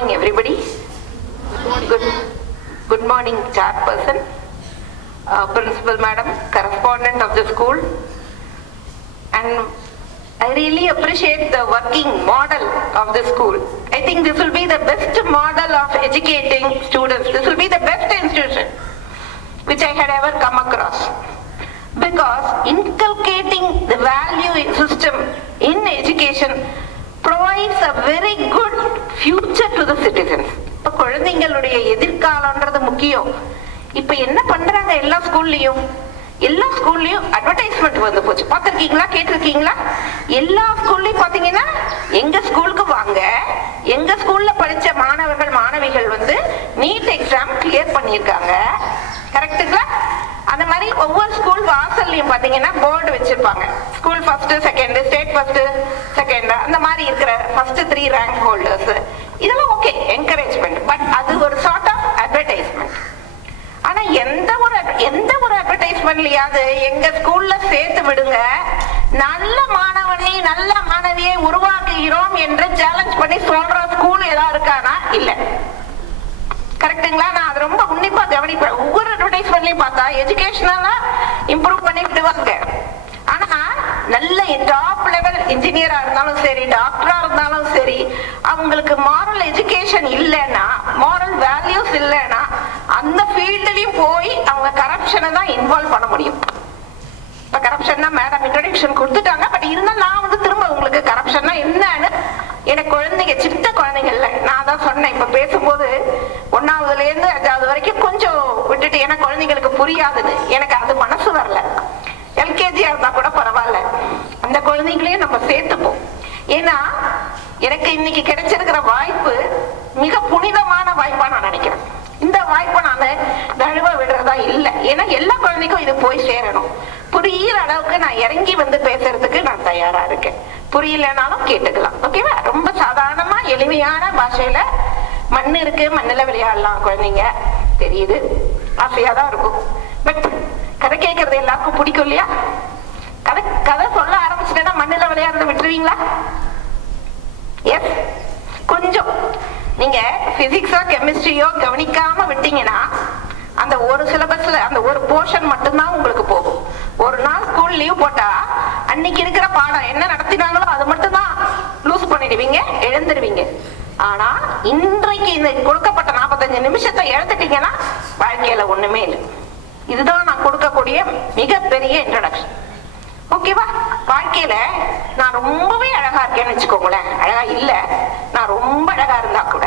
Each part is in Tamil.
morning, everybody. Good morning, chairperson, principal madam, correspondent of the school, and I really appreciate the working model of the school. I think this will be the best model of educating students. This will be the best institution which I had ever come across, because inculcating the value system in education provides a very good future to the citizens. இப்ப குழந்தைங்களுடைய எதிர்காலம்ன்றது முக்கியம். இப்ப என்ன பண்றாங்க எல்லா ஸ்கூல்லயும் அட்வர்டைஸ்மெண்ட் வந்து போச்சு. பாத்திருக்கீங்களா, கேட்டிருக்கீங்களா? எல்லா ஸ்கூல்லயும் பாத்தீங்கன்னா எங்க ஸ்கூலுக்கு வாங்க, எங்க ஸ்கூல்ல படிச்ச மாணவர்கள் மாணவிகள் வந்து நீட் எக்ஸாம் கிளியர் பண்ணிருக்காங்க, கரெக்டுங்களா? அந்த மாதிரி ஒவ்வொரு ஸ்கூல் வாசல்லையும் பாத்தீங்கன்னா போர்டு வச்சிருப்பாங்க. School first second, state first second, அந்த மாதிரி இருக்கிற ஃபர்ஸ்ட் 3 ரேங்க் ஹோல்டர்ஸ், இதெல்லாம் ஓகே, என்கரேஜ்மெண்ட். பட் அது ஒரு சார்ட் ஆஃப் அட்வர்டைஸ்மெண்ட். ஆனா எந்த ஒரு அட்வர்டைஸ்மெண்ட்லயாவது எங்க ஸ்கூல்ல சேர்த்து விடுங்க, நல்ல மாணவனை நல்ல மாணவியை உருவாக்குகிறோம் என்று சேலஞ்ச் பண்ணி சொல்ற ஸ்கூல் ஏதாவது இருக்கானா? இல்ல. கரெக்டுங்களா? நான் அது ரொம்ப உன்னிப்பா கவனிப்பேன். ஒவ்வொரு அட்வர்டைஸ்மெண்ட்லயும் பார்த்தா எஜுகேஷனலா இம்ப்ரூவ் பண்ணிவிடுவாங்க. ஆனா நல்ல டாப் லெவல் இன்ஜினியரா இருந்தாலும் சரி, டாக்டரா இருந்தாலும் சரி, அவங்களுக்கு மாரல் எஜுகேஷன் இல்லைன்னா, மாரல் வேல்யூஸ் இல்லைன்னா, அந்த ஃபீல்ட்லயும் போய் அவங்க கரப்ஷனை தான் இன்வால்வ் பண்ண முடியும். இப்ப கரப்ஷன்னா மேடம் இன்ட்ரோடக்ஷன் கொடுத்துட்டாங்க. பட் இருந்தாலும் நான் வந்து திரும்ப உங்களுக்கு கரப்ஷன்னா என்னன்னு, எனக்கு குழந்தைங்க சின்ன குழந்தைங்க இல்லை, நான் தான் சொன்னேன் இப்ப பேசும்போது 1ஆவதுல இருந்து 5ஆவது வரைக்கும் கொஞ்சம் விட்டுட்டு, ஏன்னா குழந்தைங்களுக்கு புரியாதுன்னு எனக்கு அது மனசு வரல. எல்கேஜியா இருந்தா கூட பரவாயில்ல, அந்த குழந்தைங்களையும் நம்ம சேர்த்துப்போம். ஏன்னா எனக்கு இன்னைக்கு கிடைச்சிருக்கிற வாய்ப்பு மிக புனிதமான வாய்ப்பா நான் நினைக்கிறேன். இந்த வாய்ப்பை நான் நழுவ விடுறதா இல்லை. ஏன்னா எல்லா குழந்தைக்கும் இது போய் சேரணும். புரியுற அளவுக்கு நான் இறங்கி வந்து பேசுறதுக்கு நான் தயாரா இருக்கேன். புரியலனாலும் கேட்டுக்கலாம், ஓகேவா? ரொம்ப சாதாரணமா எளிமையான பாஷையில, மண் இருக்கு, மண்ணுல விளையாடலாம், குழந்தைங்க தெரியுது, ஆசையாதான் இருக்கும். பட் கதை கேட்கறது எல்லாருக்கும் பிடிக்கும் இல்லையா? கதை சொல்ல ஆரம்பிச்சுட்டேன்னா மண்ணுல விளையாடுறத விட்டுருவீங்களா? எஸ். கொஞ்சம் நீங்க பிசிக்ஸோ கெமிஸ்ட்ரியோ கவனிக்காம விட்டீங்கன்னா அந்த ஒரு சிலபஸ்ல அந்த ஒரு போர்ஷன் மட்டும்தான் உங்களுக்கு போகும். ஒரு நாள் ஸ்கூல் லீவ் போட்டா அன்னைக்கு இருக்கிற பாடம் என்ன நடத்தினாங்களோ அது மட்டும்தான் லூஸ் பண்ணிடுவீங்க, எழுந்துருவீங்க. ஆனா இன்றைக்கு இந்த கொடுக்கப்பட்ட 45 நிமிஷத்தை எழுத்துட்டீங்கன்னா வாழ்க்கையில ஒண்ணுமே இல்லை. இதுதான் நான் கொடுக்கக்கூடிய மிகப்பெரிய இன்ட்ரோடக்ஷன், ஓகேவா? வாழ்க்கையில நான் ரொம்பவே அழகா இருக்கேன்னு வச்சுக்கோங்களேன், அழகா இல்ல, நான் ரொம்ப அழகா இருந்தா கூட,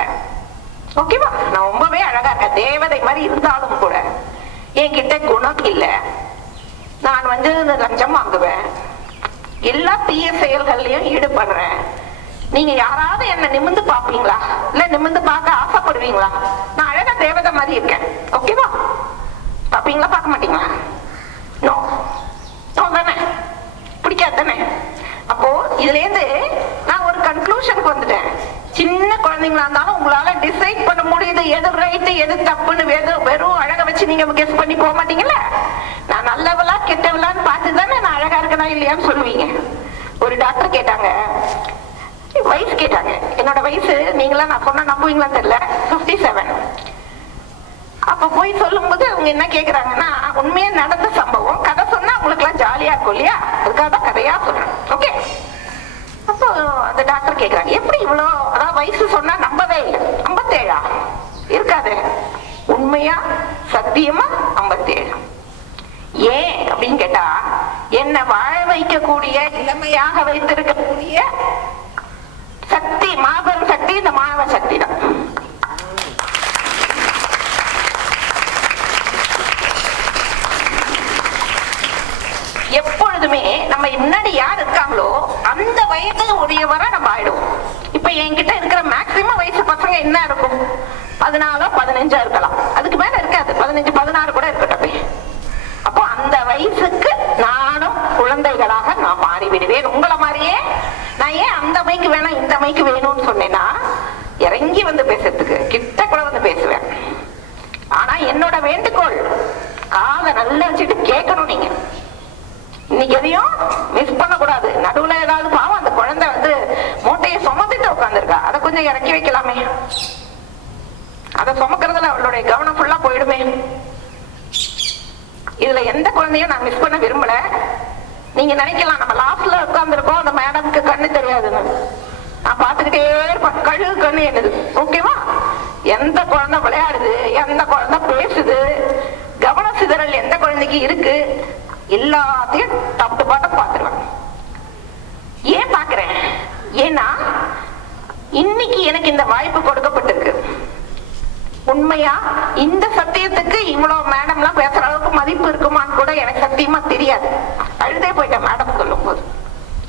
ஓகேவா, நான் ரொம்பவே அழகா இருக்கேன், தேவதை மாதிரி இருந்தாலும் கூட என்கிட்ட குணம் இல்ல, நான் வந்து லஞ்சம் வாங்குவேன், எல்லா தீய செயல்கள்லயும் ஈடுபடுறேன், நீங்க யாராவது என்ன நிமிந்து பாப்பீங்களா? இல்ல நிமிந்து பார்க்க ஆசைப்படுவீங்களா? நான் அழகா தேவதை மாதிரி இருக்கேன், ஓகேவா? பாப்பீங்களா, பார்க்க மாட்டீங்களா? நோ நோ தானே, பிடிக்காது தானே? அப்போ இதுல இருந்து நான் ஒரு கன்க்ளூஷனுக்கு வந்துட்டேன். சின்ன குழந்தைங்களா இருந்தாலும் உங்களால டிசைட் பண்ண முடியுது எது ரைட்டு எது தப்புன்னு. வெறும் அழக வச்சு நீங்க கெஸ் பண்ணி போக மாட்டீங்கல்ல. நான் நல்லவளா கெட்டவளான்னு பார்த்துதானே நான் அழகா இருக்கனா இல்லையான்னு சொல்லுவீங்க. ஒரு டாக்டர் கேட்டாங்க, வயசு கேட்டாங்க, என்னோட வயசு நீங்களா நான் சொன்ன நம்புவீங்களான்னு தெரியல, 57. அப்ப போய் சொல்லும் போது அவங்க என்ன கேக்குறாங்கன்னா, உண்மையா நடந்த சம்பவம், கதை சொன்னா உங்களுக்கு எல்லாம் ஜாலியா இருக்கும் இல்லையா, அதுக்காக தான் கதையா சொல்றேன், ஓகே? அப்போ அந்த டாக்டர் கேக்குறாங்க, எப்படி இவ்வளோ, அதாவது வயசு சொன்னா நம்பவே இல்லை, 57 இருக்காது, உண்மையா சத்தியமா 57. ஏன் அப்படின்னு கேட்டா, என்ன வாழ வைக்கக்கூடிய இளமையாக வைத்திருக்கக்கூடிய சக்தி, மாபெரும் சக்தி இந்த மாணவ சக்தி தான். எப்பொழுதுமே நம்ம முன்னாடி யார் இருக்காங்களோ அந்த வயது உடையவரா நம்ம ஆயிடுவோம். இப்ப என்கிட்ட இருக்கிற மேக்சிமம் வயசு பசங்க என்ன இருக்கும், 14 15 இருக்கலாம், அதுக்கு மேல இருக்காது, 15 16 கூட இருக்கட்டும். அப்போ அந்த வயசுக்கு நானும் குழந்தைகளாக நான் மாறிவிடுவேன். உங்களை மாதிரியே நான் ஏன் அந்த மைக்கு வேணாம் இந்த மைக்கு வேணும்னு சொன்னேன்னா, இறங்கி வந்து பேசுறதுக்கு கிட்ட கூட வந்து பேசுவேன். ஆனா என்னோட வேண்டுகோள், காதை நல்லா வச்சுட்டு கேட்கணும். நீங்க இன்னைக்கு எதையும் மிஸ் பண்ண கூடாது. நடுவுல ஏதாவது பாவம் அந்த குழந்தை வந்து மூட்டையை சுமந்துட்டு உட்காந்துருக்கா, அதை கொஞ்சம் இறக்கி வைக்கலாமே. அதை சுமக்கிறதுல அவளுடைய கவனம் ஃபுல்லா போயிடுமே. இதுல எந்த குழந்தையும் நான் மிஸ் பண்ண விரும்பல. நீங்க நினைக்கலாம் நம்ம லாஸ்ட்ல உட்கார்ந்துருக்கோம், அந்த மேடம்க்கு கண்ணு தெரியாதுன்னு. நான் பாத்துக்கிட்டே இருப்பேன், கழுகு கண்ணு என்னது. ஓகேவா? எந்த குழந்தை விளையாடுது, எந்த குழந்தை பேசுது, கவன சிதறல் எந்த குழந்தைக்கு இருக்கு, எல்லாத்தையும் தப்பு பாட்ட பாத்துருவேன். ஏன் பாக்குறேன்? ஏன்னா இன்னைக்கு எனக்கு இந்த வாய்ப்பு கொடுக்கப்பட்டிருக்கு. உண்மையா இந்த சத்தியத்துக்கு இவ்வளவு மேடம் எல்லாம் பேசுற அளவுக்கு மதிப்பு இருக்குமான்னு கூட எனக்கு சத்தியமா தெரியாது. அழுதே போயிட்டேன் மேடம் சொல்லும் போது,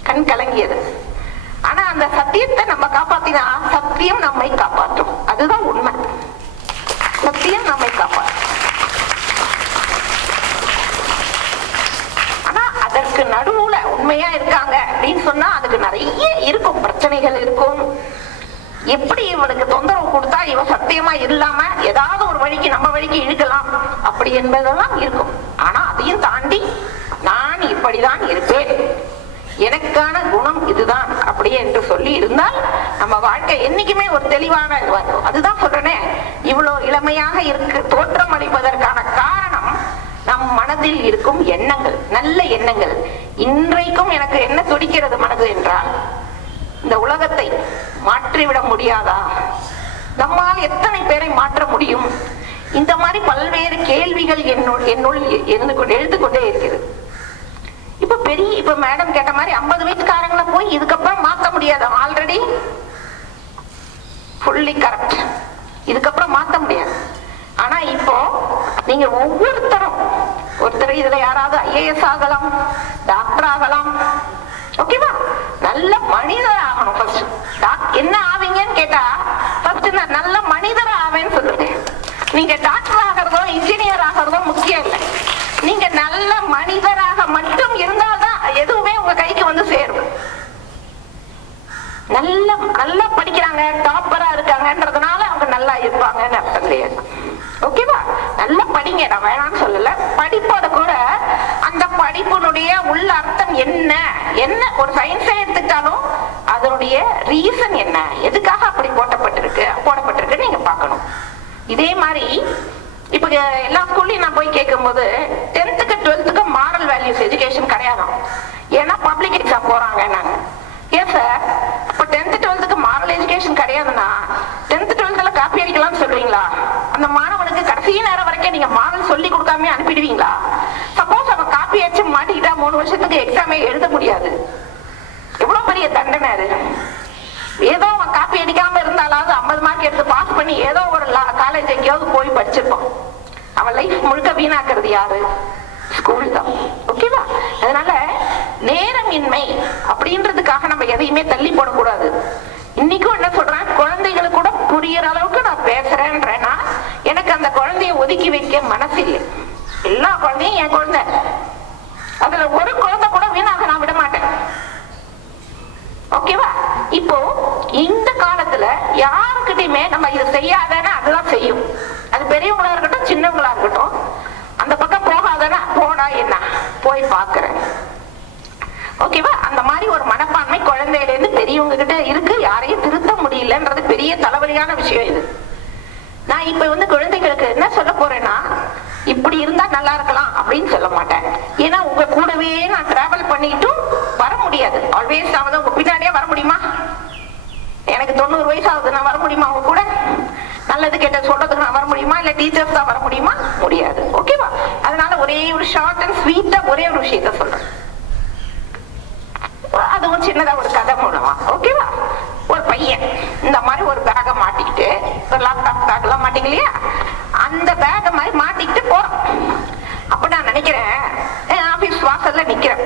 கண் கலங்கியது. ஆனா அந்த சத்தியத்தை நம்ம காப்பாத்தினா சத்தியம் நம்மை காப்பாற்றும். அதுதான் உண்மை. சத்தியம் நம்மை காப்பாற்றும். ஆனா அதற்கு நடுவுல உண்மையா இருக்காங்க அப்படின்னு சொன்னா அதுக்கு நிறைய இருக்கும், பிரச்சனைகள் இருக்கும். எப்படி இவனுக்கு தொந்தரவு கொடுத்தா இவன் சத்தியமா இல்லாம ஏதாவது ஒரு வழிக்கு நம்ம வழிக்கு இழுக்கலாம் அப்படி என்பதெல்லாம் இருக்கும். ஆனா அதையும் தாண்டி நான் இப்படிதான் இருப்பேன், எனக்கான குணம் இதுதான் அப்படி என்று சொல்லி இருந்தால் நம்ம வாழ்க்கை என்னைக்குமே ஒரு தெளிவான இதுவாகும். அதுதான் சொல்றேனே, இவ்வளவு இளமையாக இருக்கு தோற்றம் அளிப்பதற்கான காரணம் நம் மனதில் இருக்கும் எண்ணங்கள், நல்ல எண்ணங்கள். இன்றைக்கும் எனக்கு என்ன துடிக்கிறது மனது என்றால், இந்த உலகத்தை மாற்றிவிட முடியாதா? நம்மால் எத்தனை பேரை மாற்ற முடியும்? இந்த மாதிரி பல்வேறு கேள்விகள் என்னுள் எழுந்து கொண்டே இருக்கிறது. இப்ப மேடம் கேட்ட மாதிரி 50 வயசுக்காரங்களை போய் இதுக்கப்புறம் மாத்த முடியாது. Already fully correct. இதுக்கப்புறம் மாத்த முடியாது. ஆனா இப்போ நீங்க ஒவ்வொருத்தரும், ஒருத்தர் இதுல யாராவது IAS ஆகலாம், டாக்டர் ஆகலாம், ஓகேவா? நல்ல மனிதர் ஆகணும். என்ன ஆவீங்கன்னு கேட்டா ஃபர்ஸ்ட் நான் நல்ல மனிதர் ஆவேன்னு சொல்லுங்க. நீங்க டாக்டர் ஆகிறதோ இன்ஜினியர் ஆகிறதோ முக்கியம் இல்லை. நீங்க நல்ல மனிதராக மட்டும் இருந்தால்தான் எதுவுமே உங்க கைக்கு வந்து சேரும். நல்லா படிக்கிறாங்க, டாப்பரா இருக்காங்கன்றதுனால அவங்க நல்லா இருப்பாங்கன்னு அர்த்தம் கிடையாது. ஓகேவா? நல்லா படிங்க, நான் வேணாம்னு சொல்லல. படிப்போட கூட அந்த படிப்பினுடைய உள்ள அர்த்தம் என்ன என்ன ஒரு சயின்ஸை எடுத்துட்டாலும் அதனுடைய ரீசன் என்ன, எதுக்காக அப்படி போடப்பட்டிருக்கு நீங்க பார்க்கணும். இதே மாதிரி இப்ப எல்லா ஸ்கூல்லையும் நான் போய் கேட்கும் போது 10th 12th moral values education கிடையாது. ஏன்னா பப்ளிக் எக்ஸாம் போறாங்க. நாங்க ஏன் சார் இப்ப 10th 12th மாரல் எஜுகேஷன் கிடையாதுன்னா 10th 12th காப்பி அடிக்கலாம்னு சொல்றீங்களா? அந்த மாணவனுக்கு கடைசி நேரம் வரைக்கும் நீங்க மாரல் சொல்லி கொடுக்காம அனுப்பிடுவீங்களா? சப்போஸ் அவன் காப்பி அடிச்சு மாட்டிக்கிட்டா 3 வருஷத்துக்கு எக்ஸாமே எழுத முடியாது. எவ்வளவு பெரிய தண்டனை அது. ஏதோ அவன் காப்பி அடிக்காம இருந்தாலாவது 50 மார்க் எடுத்து பாஸ் பண்ணி ஏதோ ஒரு காலேஜ் எங்கேயாவது போய் படிச்சிருப்பான். அவன் லைஃப் முழுக்க வீணாக்குறது யாரு? ஸ்கூல் தான். ஓகேவா? அதனால நேரமின்மை அப்படின்றதுக்காக நம்ம எதையுமே தள்ளி போடக்கூடாது. இன்னைக்கும் என்ன சொல்றேன், குழந்தைகளுக்கு கூட புரியுற அளவுக்கு நான் பேசுறேன்றேன்னா எனக்கு அந்த குழந்தைய ஒதுக்கி வைக்க மனசு இல்லை. எல்லா குழந்தையும் என் குழந்தை, அதுல ஒரு குழந்தை கூட வீணாக நான் விட மாட்டேன். ஓகேவா? இப்போ இந்த காலத்துல யாருக்கிட்டையுமே நம்ம இதை செய்யாதன்னா அதுதான் செய்யும். அது பெரியவங்களா இருக்கட்டும் சின்னவங்களா இருக்கட்டும். அந்த பக்கம் போகாதனா போடா, என்ன போய் பாக்குறேன். ஓகேவா? அந்த மாதிரி ஒரு மனப்பான்மை குழந்தையில இருந்து பெரியவங்க கிட்ட இருக்கு. யாரையும் திருத்த முடியலன்றது பெரிய தலைவலியான விஷயம். இது நான் இப்ப குழந்தைகளுக்கு என்ன சொல்ல போறேன்னா, இப்படி இருந்தா நல்லா இருக்கலாம் அப்படின்னு சொல்ல மாட்டேன். ஏன்னா உங்க கூடவே நான் டிராவல் பண்ணிட்டும் வர முடியாது. ஆல்வேஸ் ஆகுது உங்க பின்னாடியே வர முடியுமா? எனக்கு 90 வயசு ஆகுது, நான் வர முடியுமா அவங்க கூட? நல்லது கேட்ட சொல்றதுக்கு நான் வர முடியுமா? இல்ல டீச்சர்ஸ் தான் வர முடியுமா? முடியாது. ஓகேவா? அதனால ஒரே ஒரு ஷார்ட் அண்ட் ஸ்வீட்டா ஒரே ஒரு விஷயத்த சொல்றேன். அதுவும் சின்னதா ஒரு கதை மூலமா. ஓகேவா? ஒரு பையன் இந்த மாதிரி ஒரு பேக மாட்டிக்கிட்டு, ஒரு லேப்டாப் பேக் எல்லாம் மாட்டிங்க இல்லையா, அந்த பேக மாதிரி மாட்டிக்கிட்டு போறோம். அப்ப நான் நினைக்கிறேன், ஆபீஸ் வாசல்ல நிக்கிறேன்.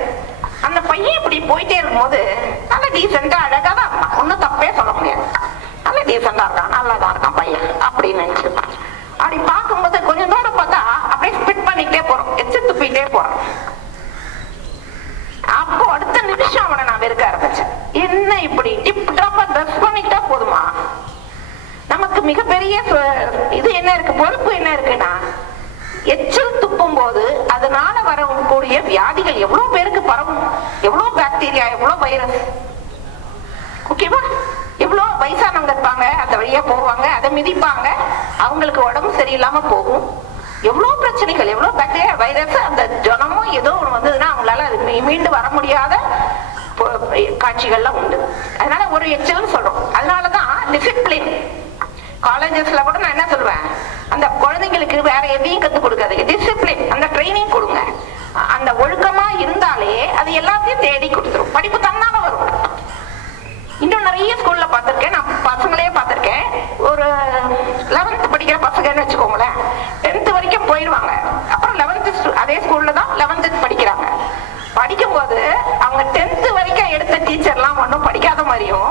அந்த பையன் இப்படி போயிட்டே இருக்கும் போது நல்ல டீசெண்டா அழகா தான் இருந்தான். ஒன்னும் தப்பே சொல்ல முடியாது. நல்ல டீசெண்டா இருக்கான், நல்லாதான் இருக்கான் பையன் அப்படின்னு நினைச்சிருப்பான். அப்படி பார்க்கும்போது கொஞ்சம் தூரம் பார்த்தா அப்படியே ஸ்பிட் பண்ணிக்கிட்டே போறோம், எச்சு துப்பிக்கிட்டே போறோம். அப்போ அடுத்த நிமிஷம் அவனை நான் வெறுக்க ஆரம்பிச்சேன். என்ன இப்படி டிப் டாப்பா ட்ரெஸ் பண்ணிக்கிட்டா போதுமா? நமக்கு மிகப்பெரிய இது என்ன இருக்கு, பொறுப்பு என்ன இருக்குன்னா, எச்சில் துப்பும் போது அதனால வரக்கூடிய வியாதிகள் எவ்வளவு பேருக்கு பரவும், எவ்வளவு பாக்டீரியா, எவ்வளவு வைரஸ். ஓகேவா? எவ்வளவு வயசானவங்க இருப்பாங்க, அந்த வழியா போவாங்க, அதை மிதிப்பாங்க, அவங்களுக்கு உடம்பு சரியில்லாம போகும். எவ்வளவு பிரச்சனைகள், எவ்வளவு பாக்டீரியா, வைரஸ், அந்த ஜனமும் ஏதோ ஒண்ணு வந்ததுன்னா அவங்களால அது மீண்டு வர முடியாத காட்சிகள்லாம் உண்டு. அதனால ஒரு எச்சல் சொல்றோம். அதனாலதான் டிசிப்ளின். காலேஜஸ்ல கூட நான் என்ன சொல்லுவேன், அந்த குழந்தைங்களுக்கு வேற எதையும் கத்து கொடுக்காது, டிசிப்ளின், அந்த ட்ரைனிங் கொடுங்க. அந்த ஒழுக்கமா இருந்தாலே அது எல்லாத்தையும் தேடி கொடுத்துரும், படிப்பு தன்னால வரும். இன்னும் நிறைய ஸ்கூல்ல பார்த்திருக்கேன், நான் பசங்களே பார்த்திருக்கேன். ஒரு 11th படிக்கிற பசங்கன்னு வச்சுக்கோங்களேன், 10th வரைக்கும் போயிடுவாங்க. அப்புறம் 11th அதே ஸ்கூல்ல தான் 11th படிக்கிறாங்க. படிக்கும் போது அவங்க 10th வரைக்கும் எடுத்த டீச்சர்லாம் ஒன்றும் படிக்காத மாதிரியும்,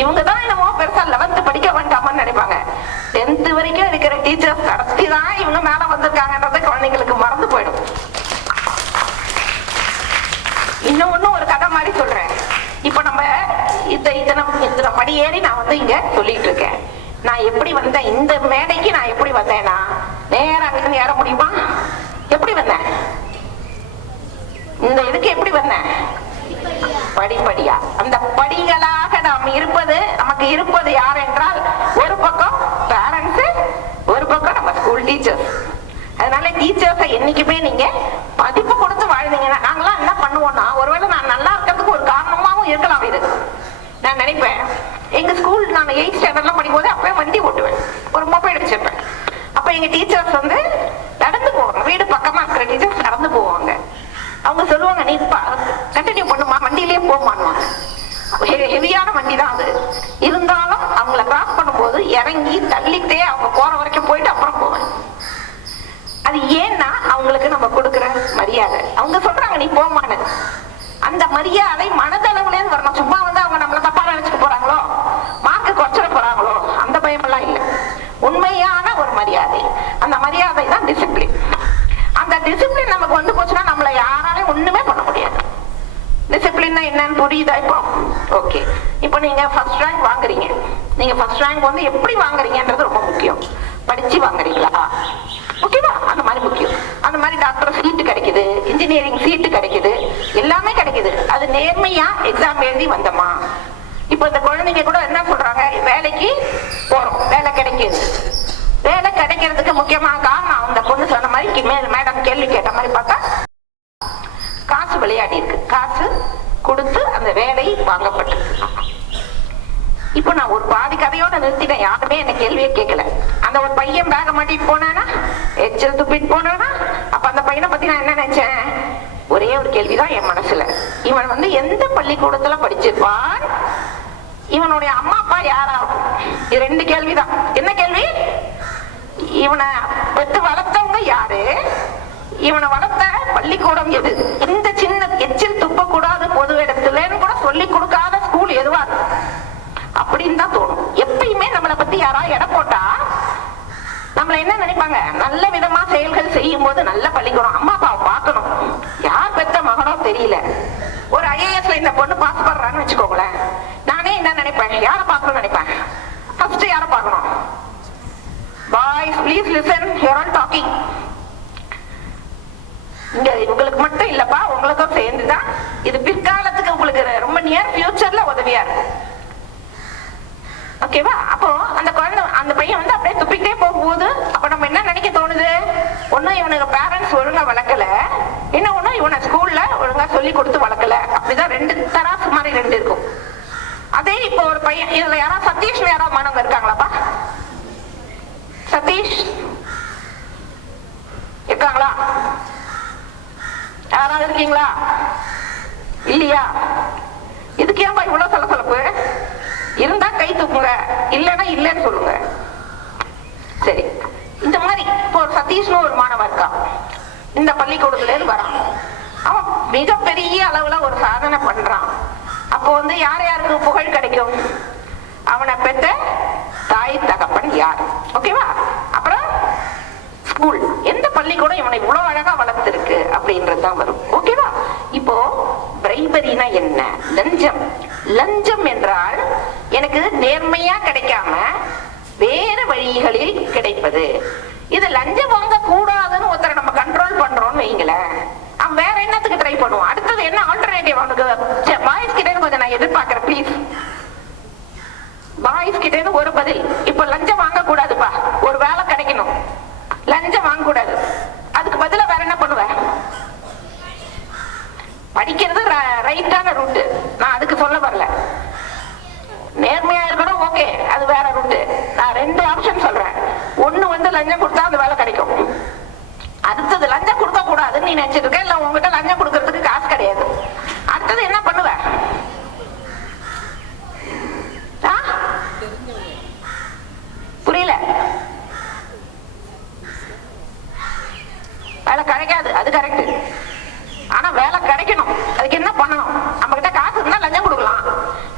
இவங்க தான் என்னமோ பெருசா 11th படிக்க வேண்டாமான்னு நினைப்பாங்க. 10th வரைக்கும் இருக்கிற டீச்சர்ஸ் கடத்தி தான் இவங்க மேல வந்திருக்காங்கன்றத குழந்தைங்களுக்கு மறந்து போயிடும். இன்னொன்னு ஒரு கதை மாதிரி சொல்றேன். இப்ப நம்ம இத்தனை படி ஏறி நான் இங்க சொல்லிட்டு இருக்கேன். நான் எப்படி வந்தேன் இந்த மேடைக்கு, நான் எப்படி வந்தேன்னா நேரம் அங்கிருந்து ஏற முடியுமா? எப்படி வந்தேன் இந்த இதுக்கு? எப்படி வந்தேன்? படிப்படியா. அந்த படிகளாக நாம் இருப்பது, நமக்கு இருப்பது யார் என்றால், ஒரு பக்கம் பேரண்ட்ஸ், ஒரு பக்கம் நம்ம ஸ்கூல் டீச்சர்ஸ். அதனால டீச்சர்ஸை என்னைக்குமே நீங்க மதிப்பு கொடுத்து வாழ்ந்தீங்கன்னா, நாங்களாம் என்ன பண்ணுவோம்னா, ஒருவேளை நான் நல்லா இருக்கிறதுக்கு ஒரு காரணமாவும் இருக்கலாம் இது. நான் நினைப்பேன், எங்க ஸ்கூல் நான் 8th ஸ்டாண்டர்ட்லாம் படிக்கும்போது அப்பவே வண்டி ஓட்டுவேன், ஒரு மொபைல் வச்சிருப்பேன். அப்ப எங்க டீச்சர்ஸ் நடந்து போவாங்க, வீடு பக்கமா இருக்கிற டீச்சர்ஸ் நடந்து போவாங்க. அவங்க சொல்லுவாங்க, நீ கண்டினியூ பண்ணுமா, வண்டியிலேயே போமான்வாங்க. ஹெவியான வண்டி தான் அது. இருந்தாலும் அவங்கள கிராஸ் பண்ணும்போது இறங்கி தள்ளிட்டே அவங்க போற வரைக்கும் போயிட்டு அப்புறம் போவேன். அது ஏன்னா அவங்களுக்கு நம்ம கொடுக்குற மரியாதை. அவங்க சொல்றாங்க நீ போமான்னு, அந்த மரியாதை மனதளவுல வரணும். சும்மா அவங்க நம்மள தப்பா நினைச்சுட்டு போறாங்களோ, மார்க்கு குறைச்சிட போறாங்களோ, அந்த பயம் எல்லாம் இல்லை. உண்மையான ஒரு மரியாதை, அந்த மரியாதை தான் டிசிப்ளின். அந்த டிசிப்ளின் நமக்கு போச்சுன்னா நம்மள யாராலையும் ஒண்ணுமே பண்ண முடியாது. டிசிப்ளின் என்னன்னு புரியுதா இப்போ? ஓகே. இப்போ நீங்க ஃபர்ஸ்ட் ரேங்க் வாங்குறீங்க. நீங்க ஃபர்ஸ்ட் ரேங்க் எப்படி வாங்குறீங்கன்றது ரொம்ப முக்கியம். படிச்சு வாங்குறீங்களா? ஓகேவா? அந்த மாதிரி முக்கியம். அந்த மாதிரி டாக்டர் சீட்டு கிடைக்குது, இன்ஜினியரிங் சீட்டு கிடைக்குது, எல்லாமே கிடைக்குது. அது நேர்மையா எக்ஸாம் எழுதி வந்தோமா? இப்ப இந்த குழந்தைங்க கூட என்ன சொல்றாங்க, வேலைக்கு போறோம், வேலை கிடைக்குது. வேலை கிடைக்கிறதுக்கு முக்கியமான காரணம், அந்த பொண்ணு சொன்ன மாதிரி மேடம் கேள்வி கேட்ட மாதிரி பார்த்தா காசு விளையாடி இருக்கு. காசு கொடுத்து அந்த வேலை வாங்கப்பட்டிருக்கு. இப்ப நான் ஒரு பாதி கதையோட நிறுத்திட்டேன், யாருமே என்ன கேள்வியே கேட்கல. அந்த ஒரு பையன் பேக மாட்டிட்டு போனானா, எச்சல் துப்பிட்டு போனானா, அப்ப அந்த பையனை பத்தி நான் என்ன நினைச்சேன், ஒரே ஒரு கேள்விதான் என் மனசுல, இவன் எந்த பள்ளிக்கூடத்துல படிச்சிருப்பான், இவனுடைய அம்மா அப்பா யாரா? இது 2 கேள்விதான். என்ன கேள்வி? இவனை பெற்று வளர்த்தவங்க யாரு, இவனை வளர்த்த பள்ளிக்கூடம் எது, இந்த சின்ன எச்சில் துப்ப கூடாது பொது இடத்துலன்னு கூட சொல்லி கொடுக்காத ஸ்கூல் எதுவா அப்படின்னு தான் தோணும். எப்பயுமே நம்மளை பத்தி யாரா எடை போட்டா நம்மள என்ன நினைப்பாங்க, நல்ல விதமா செயல்கள் செய்யும் போது நல்ல பள்ளிக்கூடம், அம்மா அப்பாவை பார்க்கணும். யார் பெத்த மகனோ தெரியல, ஒரு IASல இந்த பொண்ணு பாஸ் பண்றான்னு வச்சுக்கோங்களேன், நானே என்ன நினைப்பேன், யாரை பார்க்கணும்னு நினைப்பேன். ஃபர்ஸ்ட் யாரை பார்க்கணும்? Boys please listen, you are all docking. இங்க உங்களுக்கு மட்டும் இல்லப்பா, உங்களுக்கும் சேர்ந்துதான் இது பிற்காலத்துக்கு உங்களுக்கு ரொம்ப நியர் ஃபியூச்சர்ல உதவியா இருக்கும். ஓகேவா? அப்போ அந்த குழந்தை, அந்த பையன் அப்படியே துப்பிக்கிட்டே போகும்போது அப்ப நம்ம என்ன நினைக்க தோணுது, ஒன்னும் இவனுக்கு பேரண்ட்ஸ் ஒழுங்கா வளர்க்கல, என்ன ஒண்ணு இவனை ஸ்கூல்ல ஒழுங்கா சொல்லி கொடுத்து வளர்க்கல. அப்படிதான் 2 தராசு மாதிரி 2 இருக்கும். அதே இப்போ ஒரு பையன், இதுல யாராவது சதீஷ்ல யாராவது மாணவங்க இருக்காங்களாப்பா? சதீஷ் இருக்காங்களா? யாராவது இருக்கீங்களா? இல்லையா? இதுக்கு ஏன்பா இவ்வளவு சலசலப்பு? இருந்தா கை தூக்குங்க, இல்லைன்னா இல்லைன்னு சொல்லுங்க. சரி, இந்த மாதிரி இப்போ ஒரு சதீஷ்னு ஒரு மாணவன் இருக்கான், இந்த பள்ளிக்கூடத்துல இருந்து வரான். அவன் மிகப்பெரிய அளவுல ஒரு சாதனை பண்றான். அப்போ யார் யாருக்கு புகழ் கிடைக்கும்? அவனை பெற்ற தாய் தகப்பன் யார்? ஓகேவா? அப்புறம் ஸ்கூல், எந்த பள்ளிக்கூடம் இவனை இவ்வளவு அழகா வளர்த்திருக்கு அப்படின்றதுதான் வரும். ஓகேவா? இப்போ பிரைபரினா என்ன? லஞ்சம். லஞ்சம் என்றால் எனக்கு நேர்மையா கிடைக்காம வேறு வழிகளில் கிடைப்பது. இது லஞ்சம் வாங்க கூடாதுன்னு ஒருத்தரை நம்ம கண்ட்ரோல் பண்றோம்னு வைங்களேன், அவன் வேற என்னத்துக்கு ட்ரை பண்ணுவான்? அடுத்தது என்ன ஆல்டர்னேட்டிவ் அவனுக்கு? பாய்ஸ் கிட்ட கொஞ்சம் நான் எதிர்பார்க்கிறேன் ப்ளீஸ். பாய்ஸ் கிட்ட இருந்து ஒரு பதில், இப்ப லஞ்சம் வாங்க கூடாதுப்பா, ஒரு வேலை கிடைக்கணும், லஞ்சம் வாங்க கூடாது, அதுக்கு பதிலா வேற என்ன பண்ணுவ? படிக்கிறது ரைட்டான ரூட்டு, நான் அதுக்கு சொல்ல வரல. நேர்மையா இருக்கணும், ஓகே, அது வேற ரூட்டு. நான் 2 ஆப்ஷன் சொல்றேன். ஒண்ணு வந்து லஞ்சம் கொடுத்தா அந்த வேலை கிடைக்கும், அடுத்தது லஞ்சம் கொடுக்க கூடாதுன்னு நீ நினைச்சிட்டு இருக்க, இல்ல உங்ககிட்ட லஞ்சம் கொடுக்கறதுக்கு காசு கிடையாது, அடுத்தது என்ன பண்ணுவ? புரியல? வேலை கிடைக்காது, அது கரெக்ட். ஆனா வேலை கிடைக்கணும், அதுக்கு என்ன பண்ணணும்? நம்ம கிட்ட காசு இருந்தா லஞ்சம் கொடுக்கலாம்,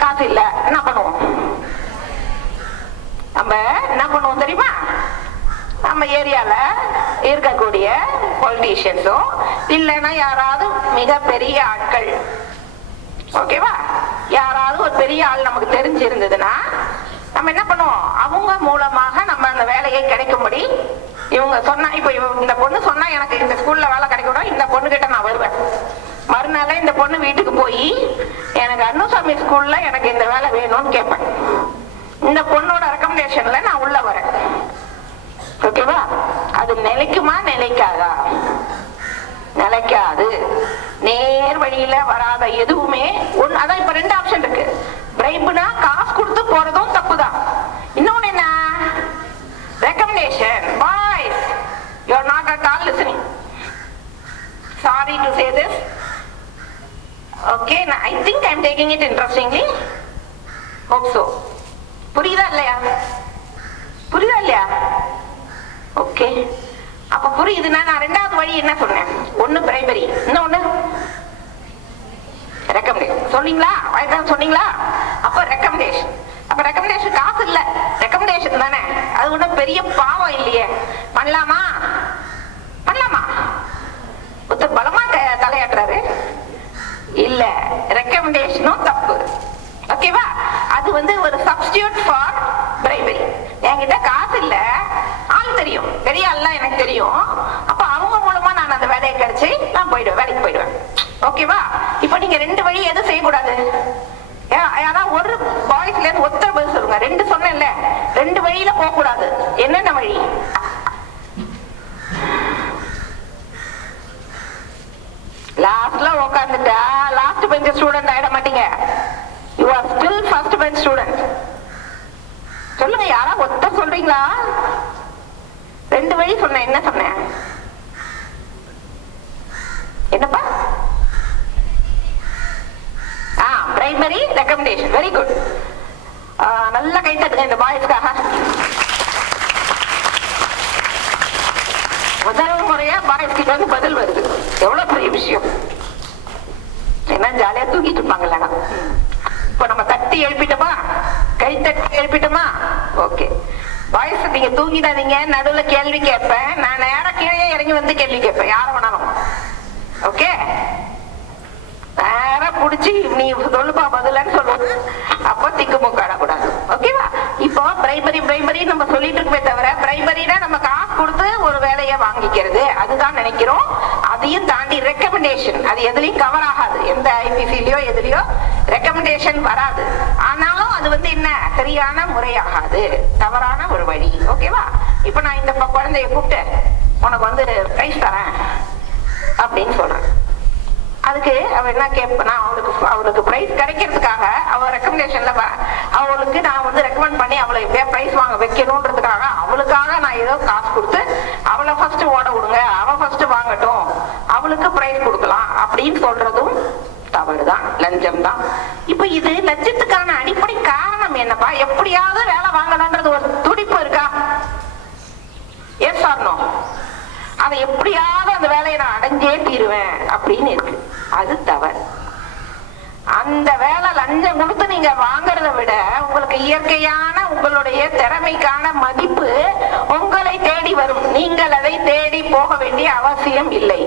காசு இல்ல என்ன பண்ணுவோம்? நம்ம என்ன பண்ணுவோம் தெரியுமா? நம்ம ஏரியால இருக்கக்கூடிய பொலிட்டீஷியன்ஸோ இல்லைன்னா யாராவது மிகப்பெரிய ஆட்கள், ஓகேவா, யாராவது ஒரு பெரிய ஆள் நமக்கு தெரிஞ்சிருந்ததுன்னா நம்ம என்ன பண்ணுவோம்? அவங்க மூலமாக நம்ம அந்த வேலையை கிடைக்கும்படி இவங்க சொன்னா, இப்ப இந்த பொண்ணு சொன்னா எனக்கு இந்த ஸ்கூல்ல வேலை கிடைக்கணும், இந்த பொண்ணு கிட்ட நான் வருவேன். மறுநாளே இந்த பொண்ணு வீட்டுக்கு போய் எனக்கு அன்னுசாமி ஸ்கூல்ல எனக்கு இந்த வேலை வேணும்னு கேட்பேன். இந்த பொண்ணோட ரெக்கமெண்டேஷன்ல நான் உள்ள வரேன், ஓகேவா? அது நிலைக்குமா நிலைக்காதா? நிலைக்காது. நேர் வழியில வராத எதுவுமே ஒண்ணு. அதான் இப்ப 2 ஆப்ஷன் இருக்கு. பிரைப்னா காசு கொடுத்து போறதும் தப்புதான். இன்னொன்னு என்ன? Recommendation. Boys, you are not at all listening. Sorry to say this. Okay, I think I am taking it interestingly. Hope so. புரியுதா இல்லையா? புரியுதா இல்லையா? ஓகே, அப்ப புரியுதுன்னா நான் 2வது வழி என்ன சொன்னேன்? ஒண்ணு பிரைமரி, இன்னொன்னு ரெக்கமெண்டேஷன். சொன்னீங்களா? சொன்னீங்களா? அப்ப ரெக்கமெண்டேஷன். அப்ப ரெக்கமெண்டேஷன் காசு இல்ல, ரெக்கமெண்டேஷன் தானே, அது ஒண்ணும் பெரிய பாவம் இல்லையே. பண்ணலாமா? பண்ணலாமா? ஒருத்தர் பலமா தலையாட்டுறாரு, இல்ல ரெக்கமெண்டேஷனும் தப்பு, ஓகேவா? அது வந்து ஒரு சப்ஸ்டியூட் ஃபார் பிரைமரி. என்கிட்ட காசு இல்ல, ஆள் தெரியும், பெரிய ஆள்லாம் எனக்கு தெரியும், அப்ப அவங்க மூலமா நான் அந்த வேலையை கிடைச்சு நான் போயிடுவேன், வேலைக்கு போயிடுவேன், ஓகேவா? இப்ப நீங்க 2 வழி எதுவும் செய்யக்கூடாது. யாரா ஒரு பாய்ஸ்ல இருந்து ஒருத்தர் பதில் சொல்லுங்க. 2 சொன்னேன்ல, 2 வழியில போக கூடாது. என்னென்ன வழி? லாஸ்ட்ல உட்கார்ந்துட்டா லாஸ்ட் பெஞ்ச் ஸ்டூடெண்ட் ஆயிட மாட்டீங்க. You are still first bench student. சொல்லுங்க, யாரா ஒருத்தர் சொல்றீங்களா? 2 வழி சொன்னேன். என்ன சொன்னேன்? என்னப்பா? Primary recommendation. Very good. நல்ல கை தட்டுங்க இந்த பாய்ஸ்க்காக. முதல் முறையா பாய்ஸ் கிட்ட வந்து பதில் வருது, எவ்வளவு பெரிய விஷயம். என்ன ஜாலியா தூக்கிட்டு இருப்பாங்கல்ல. இப்ப நம்ம தட்டி எழுப்பிட்டோமா? கை தட்டி எழுப்பிட்டோமா? ஓகே பாய்ஸ், நீங்க தூங்கிடாதீங்க. நடுவுல கேள்வி கேட்பேன், நான் நேரம் கீழே இறங்கி வந்து கேள்வி கேட்பேன், யார வேணாலும். ஓகே, நேரம் புடிச்சு நீ சொல்லுப்பா பதிலன்னு சொல்லுவோம். அப்ப திக்கு முக்காடக்கூடாது, ஓகேவா? இப்போ பிரைமரி பிரைமரி நம்ம சொல்லிட்டு இருக்கவே தவிர, பிரைமரினா நம்ம காசு கொடுத்து ஒரு வேலையை வாங்கிக்கிறது, அதுதான் நினைக்கிறோம். அதையும் தாண்டி ரெக்கமெண்டேஷன், அது எதுலயும் கவர் ஆகாது. எந்த ஐபிசிலயோ எதுலயோ ரெக்கமெண்டேஷன் வராது. ஆனாலும் அது வந்து என்ன, சரியான முறையாகாது, தவறான ஒரு வழி, ஓகேவா? இப்ப நான் இந்த குழந்தைய கூப்பிட்டு உனக்கு வந்து பிரைஸ் தரேன் அப்படின்னு சொல்றேன். அதுக்கு அவ என்ன கேட்பா? அவளுக்கு பிரைஸ் கிடைக்கிறதுக்காக அவ ரெக்கமெண்டேஷன்ல அவளுக்கு நான் வந்து ரெக்கமெண்ட் பண்ணி அவளை பிரைஸ் வாங்க வைக்கணும்ன்றதுக்காக அவளுக்காக நான் ஏதோ காசு கொடுத்து அவளை ஃபர்ஸ்ட் ஓட விடுங்க, அவ ஃபர்ஸ்ட் வாங்கட்டும், அவளுக்கு பிரைஸ் கொடுக்கலாம் அப்படின்னு சொல்றதும் தவறுதான், லஞ்சம் தான். இப்ப இது லஞ்சத்துக்கான அடிப்படை காரணம் என்னப்பா? எப்படியாவது வேலை வாங்கணும்ன்றது ஒரு துடிப்பு இருக்கா? Yes or no? அதை எப்படியாவது அந்த வேலையை நான் அடைஞ்சே தீருவேன் அப்படின்னு இருக்கு. அது தவறு. அந்த வேலை லஞ்சம் கொடுத்து நீங்க வாங்கறத விட உங்களுக்கு இயற்கையான உங்களுடைய திறமைக்கான மதிப்பு உங்களை தேடி வரும். நீங்கள் அதை தேடி போக வேண்டிய அவசியம் இல்லை.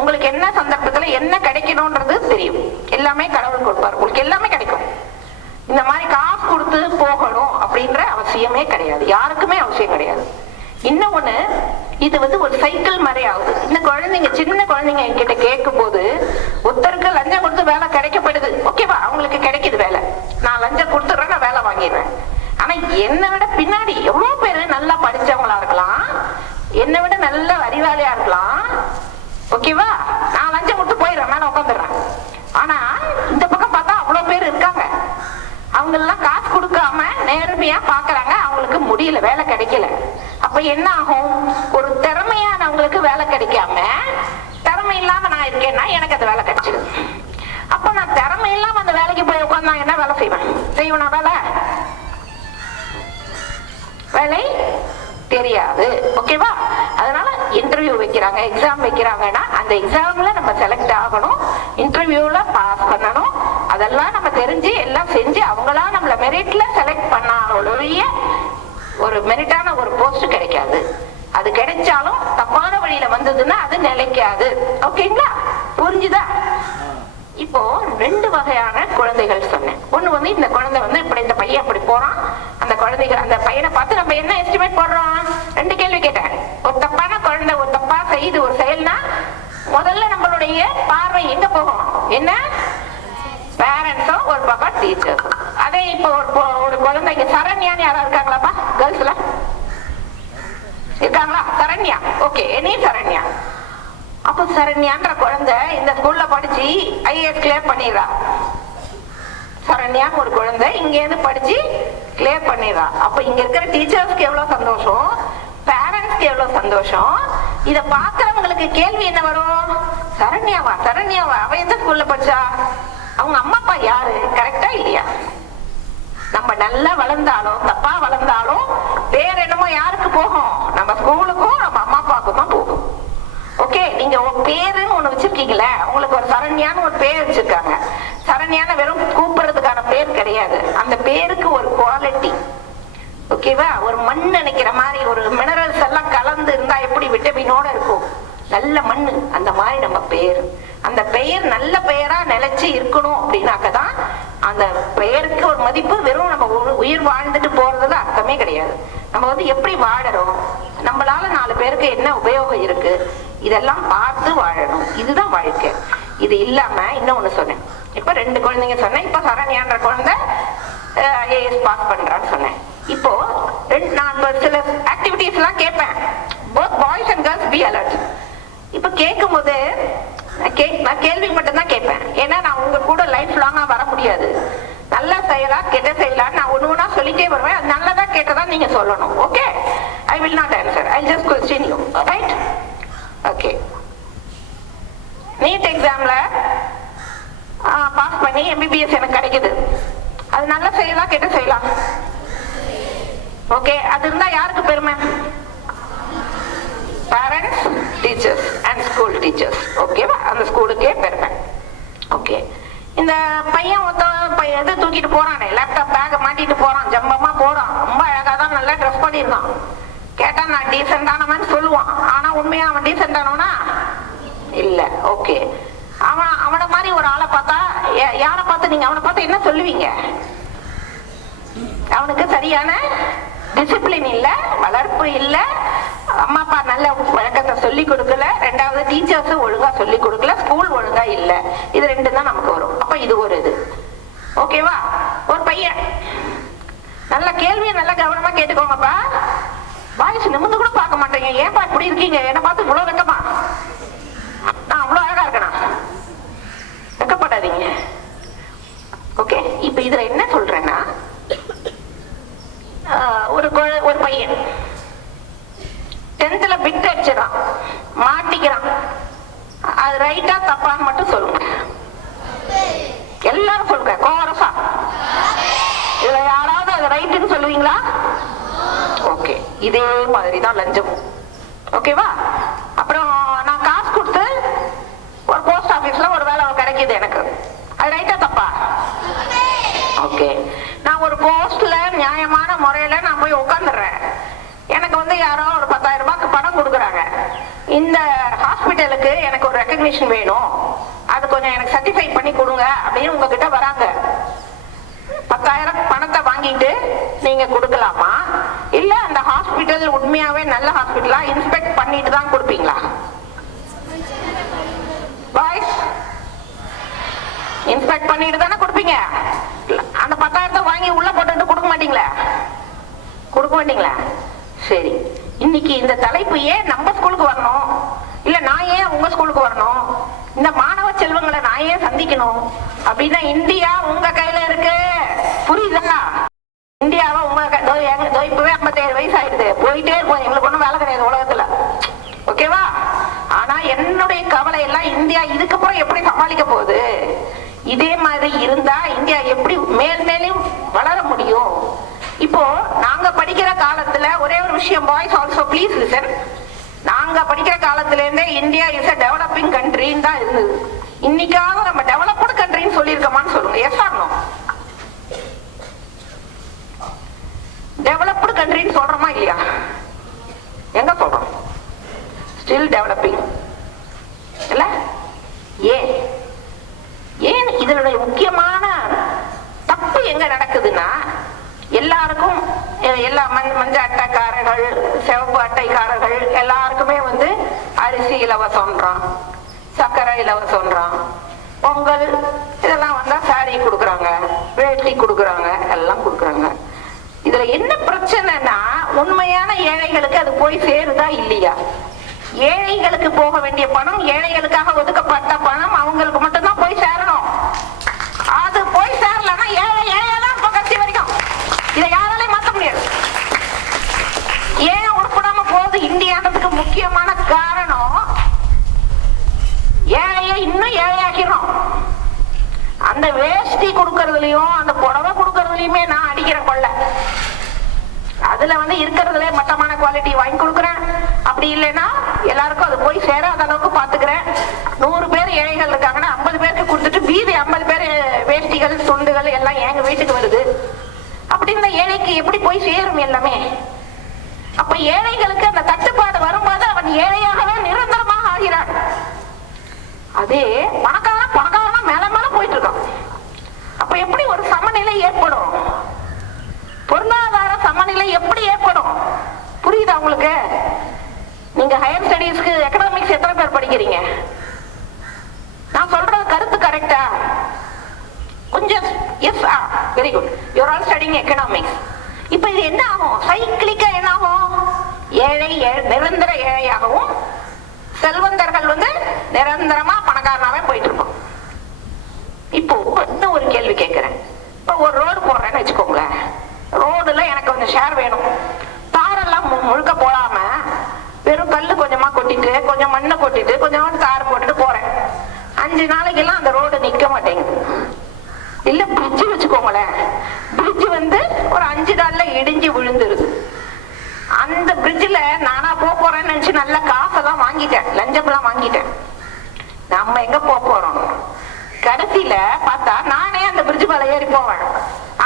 உங்களுக்கு என்ன சந்தர்ப்பத்துல என்ன கிடைக்கணும்ன்றது தெரியும். எல்லாமே கடவுள் கொடுப்பார், உங்களுக்கு எல்லாமே கிடைக்கும். இந்த மாதிரி காசு கொடுத்து போகணும் அப்படின்ற அவசியமே கிடையாது, யாருக்குமே அவசியம் கிடையாது. இன்னொன்னு, இது வந்து ஒரு சைக்கிள் மாதிரி ஆகுது. இந்த குழந்தைங்க, சின்ன குழந்தைங்க என்கிட்ட கேட்கும் போது, ஒருத்தருக்கு லஞ்சம் கொடுத்து வேலை கிடைக்கப்படுது, ஓகேவா, அவங்களுக்கு கிடைக்குது வேலை, நான் லஞ்சம் கொடுத்துடுறேன், நான் வேலை வாங்கிடுறேன். ஆனா ஆனா என்னை விட பின்னாடி எவ்வளவு பேரு நல்லா படிச்சவங்களா இருக்கலாம், என்னை விட நல்ல அறிவாளியா இருக்கலாம். ஓகேவா? நான் லஞ்சம் விட்டு போயிடுறேன், மேல உட்காந்துடுறேன். ஆனா இந்த பக்கம் பார்த்தா அவ்வளவு பேர் இருக்காங்க. அவங்க எல்லாம் காசு கொடுக்காம நேர்மையா பாக்குறாங்க, அவங்களுக்கு முடியல, வேலை கிடைக்கல. அப்ப என்ன ஆகும்? ஒரு திறமையானவங்களுக்கு வேலை கிடைக்காம திறமை இல்லாம நான் இருக்கேன்னா எனக்கு அந்த வேலை கிடைச்சிடும். அப்ப நான் திறமை இல்லாம அந்த வேலைக்கு போய் உட்கார்ந்தா என்ன வேலை செய்வேனா? வேலை தெரியாது. ஓகேவா? அதனால இன்டர்வியூ வைக்கிறாங்க, எக்ஸாம் வைக்கிறாங்கன்னா அந்த எக்ஸாம்ல நம்ம செலக்ட் ஆகணும், இன்டர்வியூல பாஸ் பண்ணணும். அதெல்லாம் நம்ம தெரிஞ்சு எல்லாம் செஞ்சு அவங்களா நம்மள மெரிட்ல செலக்ட் பண்ணாலுடைய ஒரு மெரிட்டான ஒரு போஸ்ட் கிடைக்காது. அது கிடைச்சாலும் தப்பான வழியில வந்ததுன்னா அது நிலைக்காது. ஓகேங்களா? புரிஞ்சுதா? இப்போ 2 வகையான குழந்தைகள் சொன்னேன். ஒண்ணு இந்த குழந்தை இப்படி, இந்த பையன் அப்படி போறான். அந்த குழந்தைகள் அந்த பையனை பார்த்து நம்ம என்ன எஸ்டிமேட் போடுறோம்? 2 கேள்வி கேட்டேன். ஒரு தப்பான குழந்தை ஒரு தப்பா செய்து ஒரு செயல்னா முதல்ல நம்மளுடைய பார்வை எங்க போகும்? என்ன? பேரண்ட்ஸும் ஒரு பக்கம் டீச்சர்ஸும். அதே இப்போ ஒரு குழந்தைங்க சரண்யான்னு யாரா இருக்காங்களாப்பா? கேர்ள்ஸ்ல இருக்காங்களா? சரண்யா. ஓகே, நீ சரண்யா. அப்ப சரண்யான்ற குழந்தை இந்த ஸ்கூல்ல படிச்சு ஐஏஎஸ் கிளியர் பண்ணிடுறா. சரண்யா ஒரு குழந்தை இங்க இருந்து படிச்சு கிளியர் பண்ணிடுறா. அப்ப இங்க இருக்கிற டீச்சர்ஸ்க்கு எவ்வளவு சந்தோஷம், பேரண்ட்ஸ்க்கு எவ்வளவு சந்தோஷம். இத பாக்குறவங்களுக்கு கேள்வி என்ன வரும்? சரண்யாவா அவ எந்த ஸ்கூல்ல படிச்சா? அவங்க அம்மா அப்பா யாரு? கரெக்டா இல்லையா? நம்ம நல்லா வளர்ந்தாலும் தப்பா வளர்ந்தாலும் வேற என்னமோ யாருக்கு போகும்? நம்ம ஸ்கூலுக்கும் நம்ம அம்மா அப்பாவுக்கும் தான் போகும். ஓகே, நீங்க பேருன்னு ஒண்ணு வச்சிருக்கீங்களே, உங்களுக்கு ஒரு சரண்யான்னு ஒரு பேர் வச்சிருக்காங்க. சரண்யான வெறும் கூப்பிடுறதுக்கான பேர் கிடையாது, அந்த பேருக்கு ஒரு குவாலிட்டி. ஓகேவா? ஒரு மண் நினைக்கிற மாதிரி ஒரு மினரல்ஸ் எல்லாம் கலந்து இருந்தா எப்படி விட்டமினோட இருக்கும், நல்ல மண்ணு, அந்த மாதிரி நம்ம பெயர். அந்த பெயர் நல்ல பெயரா நிலைச்சு இருக்கணும் அப்படின்னாக்கதான் அந்த பெயருக்கு ஒரு மதிப்பு. வெறும் நம்ம உயிர் வாழ்ந்துட்டு போறதுல அர்த்தமே கிடையாது. நம்ம எப்படி வாழறோம், நம்மளால 4 பேருக்கு என்ன உபயோகம் இருக்கு, இதெல்லாம் பார்த்து வாழணும். இதுதான் வாழ்க்கை. இது இல்லாம இன்னொன்னு சொன்னேன். இப்ப 2 குழந்தைங்க சொன்னேன். இப்ப சரண்யான்ற குழந்தை ஐஏஎஸ் பாஸ் பண்றான்னு சொன்னேன். இப்போ நான் சில ஆக்டிவிட்டிஸ் எல்லாம் கேட்பேன். both boys and girls be alert. இப்ப கேட்கும் போது நான் கேள்வி மட்டும் தான் கேட்பேன். ஏன்னா நான் உங்க கூட லைஃப் லாங்கா வர முடியாது. நல்ல செயலா கெட்ட செயலா நான் ஒண்ணு சொல்லிட்டே வருவேன். அது நல்லதா கேட்டதா நீங்க சொல்லணும். Okay, I will not answer, I just question you. Right? Okay. NEET எக்ஸாம்ல பாஸ் பண்ணி எம்பிபிஎஸ் எனக்கு கிடைக்குது. அது நல்ல செயலா கெட்ட செயலா? ஓகே, அது இருந்தா யாருக்கு பெருமை? Parents, teachers and school teachers. ஓகேவா? அந்த ஸ்கூலுக்கே பெருமை. ஓகே, இந்த பையன் எது தூக்கிட்டு போறானே, லேப்டாப் பேக மாட்டிட்டு போறான், ஜம்பமா போறான், ரொம்ப அழகா தான் நல்லா ட்ரெஸ் பண்ணிருந்தான். கேட்டா நான் டீசென்டானவன் சொல்லுவான். ஆனா உண்மையா அவன் டீசென்டானவனா இல்ல. ஓகே, அவனை மாதிரி ஒரு ஆளை பார்த்தா, யாரை பார்த்து நீங்க அவனை பார்த்து என்ன சொல்லுவீங்க? அவனுக்கு சரியான டிசிப்ளின் இல்ல, வளர்ப்பு இல்ல, அம்மா அப்பா நல்ல வழக்கத்தை சொல்லி கொடுக்கல, 2வது டீச்சர்ஸ் ஒழுங்கா சொல்லி கொடுக்கல, ஸ்கூல் ஒழுங்கா இல்ல. இது 2 தான் நமக்கு வரும். அப்ப இது ஒரு இது. ஓகேவா? ஒரு பையன் நல்ல கேள்வியை நல்லா கவனமா கேட்டுக்கோங்கப்பா. பாய்ஸ் நிமிந்து கூட பார்க்க மாட்டேங்க. ஏன்பா இப்படி இருக்கீங்க? என்ன பார்த்து இவ்வளவு வெக்கமா? நான் அவ்வளவு அழகா இருக்கணும், வெக்கப்படாதீங்க. ஓகே, இப்ப இதுல என்ன சொல்றேன்னா, ஒரு பையன் 10th பிட் அடிச்சிடான், மாட்டிக்கிறான். அது ரைட்டா தப்பான்னு மட்டும் சொல்லுங்க. எல்லாரும் சொல்லுங்க கோரசா. இதுல யாராவது அது ரைட்டுன்னு சொல்லுவீங்களா? ஓகே, இதே மாதிரிதான் லஞ்சம். ஓகேவா? அப்புறம் நான் காசு கொடுத்து ஒரு போஸ்ட் ஆபீஸ்ல ஒரு வேலை கிடைக்குது எனக்கு, அது ரைட்டா தப்பா? ஓகே, நான் ஒரு போஸ்ட்ல நியாயமான முறையில நான் போய் உட்காந்துடுறேன். எனக்கு யாரோ ஒரு 10,000 ரூபாய்க்கு பணம் கொடுக்குறாங்க. இந்த ஹாஸ்பிட்டலுக்கு எனக்கு ஒரு ரெகக்னிஷன் வேணும், அது கொஞ்சம் எனக்கு சர்டிஃபை பண்ணி கொடுங்க அப்படின்னு உங்ககிட்ட வராங்க. 10,000 பணத்தை வாங்கிட்டு நீங்க கொடுக்கலாமா? இல்ல அந்த ஹாஸ்பிட்டல் உண்மையாவே நல்ல ஹாஸ்பிட்டலா இன்ஸ்பெக்ட் பண்ணிட்டு தான் கொடுப்பீங்களா? பாய்ஸ், இன்ஸ்பெக்ட் பண்ணிட்டு தானே கொடுப்பீங்க. அந்த 10,000 வாங்கி உள்ள போட்டு கொடுக்க மாட்டீங்களா? கொடுக்க மாட்டீங்களா? சரி, இன்னைக்கு இந்த தலைப்பு ஏன் நம்ம ஸ்கூலுக்கு வரணும், இல்ல நான் ஏன் உங்க ஸ்கூலுக்கு வரணும், இந்த மாணவ செல்வங்களை நான் ஏன் சந்திக்கணும் அப்படின்னா, இந்தியா உங்க கையில இருக்கு. புரியுதா? இந்தியாவை உங்க இப்பவே 57 வயசு ஆயிடுது, போயிட்டே இருக்கும், எங்களுக்கு ஒண்ணும் வேலை கிடையாது உலகத்துல. ஓகேவா? ஆனா என்னுடைய கவலை எல்லாம் இந்தியா இதுக்கப்புறம் எப்படி சமாளிக்க போகுது, இதே மாதிரி இருந்தா இந்தியா எப்படி மேல் மேலும் வளர முடியும். இப்போ நாங்க படிக்கிற காலத்துல ஒரே ஒரு விஷயம், பாய்ஸ் ஆல்சோ ப்ளீஸ் லிசன், நாங்க படிக்கிற காலத்துல இருந்தே இந்தியா இஸ் a டெவலப்பிங் கண்ட்ரின்னு தான் இருந்தது. இன்னைக்காக நம்ம டெவலப்டு கண்ட்ரின்னு சொல்லியிருக்கோமான்னு சொல்லுங்க. Yes or no? டெவலப்டு கண்ட்ரின்னு சொல்றோமா இல்லையா? எங்க சொல்றோம்? ஸ்டில் டெவலப்பிங் இல்ல? ஏன் ஏன் இதனுடைய முக்கியமான தப்பு எங்க நடக்குதுன்னா, எல்லாருக்கும் எல்லா மஞ்ச அட்டைக்காரர்கள், சிவப்பு அட்டைக்காரர்கள் எல்லாருக்குமே அரிசி இலவசம்ன்றான், சர்க்கரை இலவசம்ன்றான், பொங்கல் இதெல்லாம் வந்தா சாரி கொடுக்குறாங்க, வேட்டி கொடுக்குறாங்க, எல்லாம் கொடுக்குறாங்க. இதுல என்ன பிரச்சனைனா, உண்மையான ஏழைகளுக்கு அது போய் சேருதா இல்லையா? ஏழைகளுக்கு போக வேண்டிய பணம், ஏழைகளுக்காக ஒதுக்கப்பட்ட பணம் அவங்களுக்கு மட்டும்தான் போய் சேரணும். அது போய் சேரலன்னா ஏழை ஏழையெல்லாம் இப்ப கட்சி வரைக்கும் இதை யாராலையும் மாற்ற முடியாது. ஏன் உருப்படாம போகுது இந்தியான்றதுக்கு முக்கியமான காரணம், ஏழையை இன்னும் ஏழையாக்கிறோம். அந்த வேஷ்டி கொடுக்கறதுலயும் அந்த புடவை கொடுக்கறதுலயுமே நான் அடிக்கிற கொள்ள, அதுல இருக்கிறதுல மட்டமான குவாலிட்டி வாங்கி கொடுக்குறேன். அப்படி இல்லைன்னா எல்லாருக்கும் அது போய் சேராத அளவுக்கு பாத்துக்கிறேன். 100 பேர் ஏழைகள் இருக்காங்கன்னா 50 பேருக்கு கொடுத்துட்டு மீதி 50 பேர் வேஷ்டிகள் துண்டுகள் எல்லாம் எங்க வீட்டுக்கு வருது. அப்படி இந்த ஏழைக்கு எப்படி போய் சேரும் எல்லாமே? அப்ப ஏழைகளுக்கு அந்த தட்டுப்பாடு வரும்போது அவன் ஏழையாகவே நிரந்தரமாக ஆகிறான். அதே பணக்காரனா மேல மேல போயிட்டு இருக்கான். அப்ப எப்படி ஒரு சமநிலை ஏற்படும்? பொருளாதார சமநிலை எப்படி ஏற்படும்? புரியுதா உங்களுக்கு? நீங்க ஹையர் ஸ்டடீஸ்க்கு எக்கனாமிக்ஸ் எத்தனை பேர் படிக்கிறீங்க? நான் சொல்றது கருத்து கரெக்டா? கொஞ்சம் yes, very good, you are all studying economics. இப்ப இது என்ன ஆகும்? சைக்கிளிக்கா என்ன ஆகும்? ஏழை நிரந்தர ஏழையாகவும், செல்வந்தர்கள் நிரந்தரமா பணக்காரனாவே போயிட்டு இருப்போம். இப்போ இன்னும் ஒரு கேள்வி கேட்கிறேன். இப்போ ஒரு ரோடு போடுறேன்னு வச்சுக்கோங்களேன். ரோடுல எனக்கு கொஞ்சம் ஷேர் வேணும். தாரெல்லாம் முழுக்க போடாம வெறும் கல்லு கொஞ்சமா கொட்டிட்டு, கொஞ்சம் மண்ணை கொட்டிட்டு, கொஞ்சம் தார் போட்டுட்டு போறேன். 5 நாளைக்கெல்லாம் அந்த ரோடு நிக்க மாட்டேங்குது. இல்ல பிரிட்ஜ் வச்சுக்கோங்களேன், பிரிட்ஜ் ஒரு 5 நாள்ல இடிஞ்சு விழுந்துருது. அந்த பிரிட்ஜ்ல நானா போறேன்னு நினைச்சு நல்ல காசெல்லாம் வாங்கிட்டேன், லஞ்சம் எல்லாம் வாங்கிட்டேன். நம்ம எங்க போறோம்? கடைசியில பார்த்தா நானே அந்த பிரிட்ஜ் மேல ஏறி போவேன்.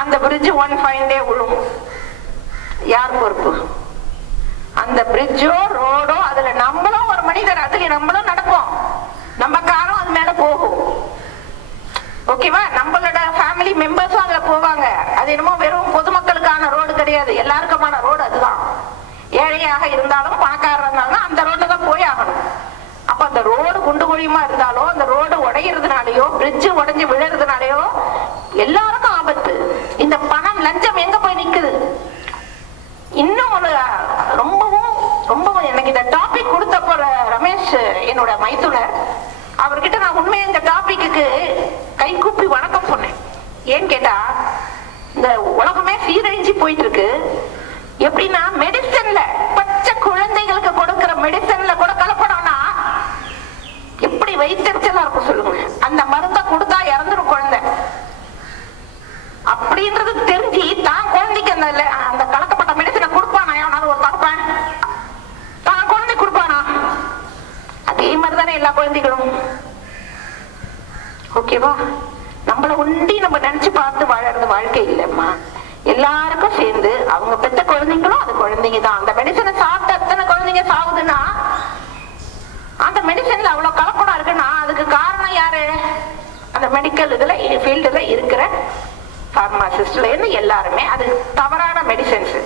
அந்த பிரிட்ஜ் 1 fine day விழும். யார் பொறுப்பு? அந்த பிரிட்ஜோ ரோடோ, அதுல நம்மளும் ஒரு மனிதர், அதுல நம்மளும் நடப்போம், நம்ம காரும் அது மேல போகும். ஓகேவா? நம்மளோட ஃபேமிலி மெம்பர்ஸும் அதுல போவாங்க. அது என்னமோ வெறும் பொதுமக்களுக்கான ரோடு கிடையாது, எல்லாருக்குமான ரோடு அதுதான். ஏழையாக இருந்தாலும் பணக்காரர் இருந்தாலும் அந்த ரோட்ல தான் போய் ஆகணும். அப்ப அந்த ரோடு குண்டு குழியுமா இருந்தாலோ, அந்த ரோடு உடைகிறதுனாலயோ, பிரிட்ஜ் உடைஞ்சு விழுறதுனாலயோ எல்லாருக்கும் ஆபத்து. இந்த பணம் லஞ்சம் எங்க போய் நிக்குது? இன்னும் ஒரு ரொம்பவும் எனக்கு இந்த டாபிக் கொடுத்தப்போ ரமேஷ் என்னோட மைத்துனர், அவர்கிட்ட நான் உண்மையா இந்த டாபிக்கு கை கூப்பி வணக்கம் சொன்னேன். ஏன்னு கேட்டா, இந்த உலகமே சீரழிஞ்சு போயிட்டு இருக்கு. எப்படின்னா, மெடிசன்ல பச்சை குழந்தைகளுக்கு கொடுக்கிற மெடிசன்ல கூட கலப்படம்னா எப்படி வைத்தறிச்சலா இருக்கும் சொல்லுங்க. அந்த மருந்தை கொடுத்தா இறந்துடும் குழந்தை அப்படின்றது தெரிஞ்சு தான் குழந்தைக்கு அந்த கலக்கப்பட்ட மெடிசனை கொடுப்பானா? எவனாவது ஒரு பார்ப்பேன் தான் குழந்தை கொடுப்பானா? அதே மாதிரிதானே எல்லா குழந்தைகளும். ஓகேவா? நம்மள ஒண்டி நம்ம நினைச்சு பார்த்து வாழறது வாழ்க்கை இல்லைம்மா. எல்லாருக்கும் சேர்ந்து அவங்க பெத்த குழந்தைங்களும் அது குழந்தைங்க தான். அந்த மெடிசனை சாப்பிட்ட எத்தனை குழந்தைங்க சாகுதுன்னா, அந்த மெடிசன்ல அவ்வளவு கலப்படம் இருக்குன்னா அதுக்கு காரணம் யாரு? அந்த மெடிக்கல் இதுல ஃபீல்டுல இருக்கிற பார்மாசிஸ்ட்ல இருந்து எல்லாருமே. அது தவறான மெடிசன்ஸ்.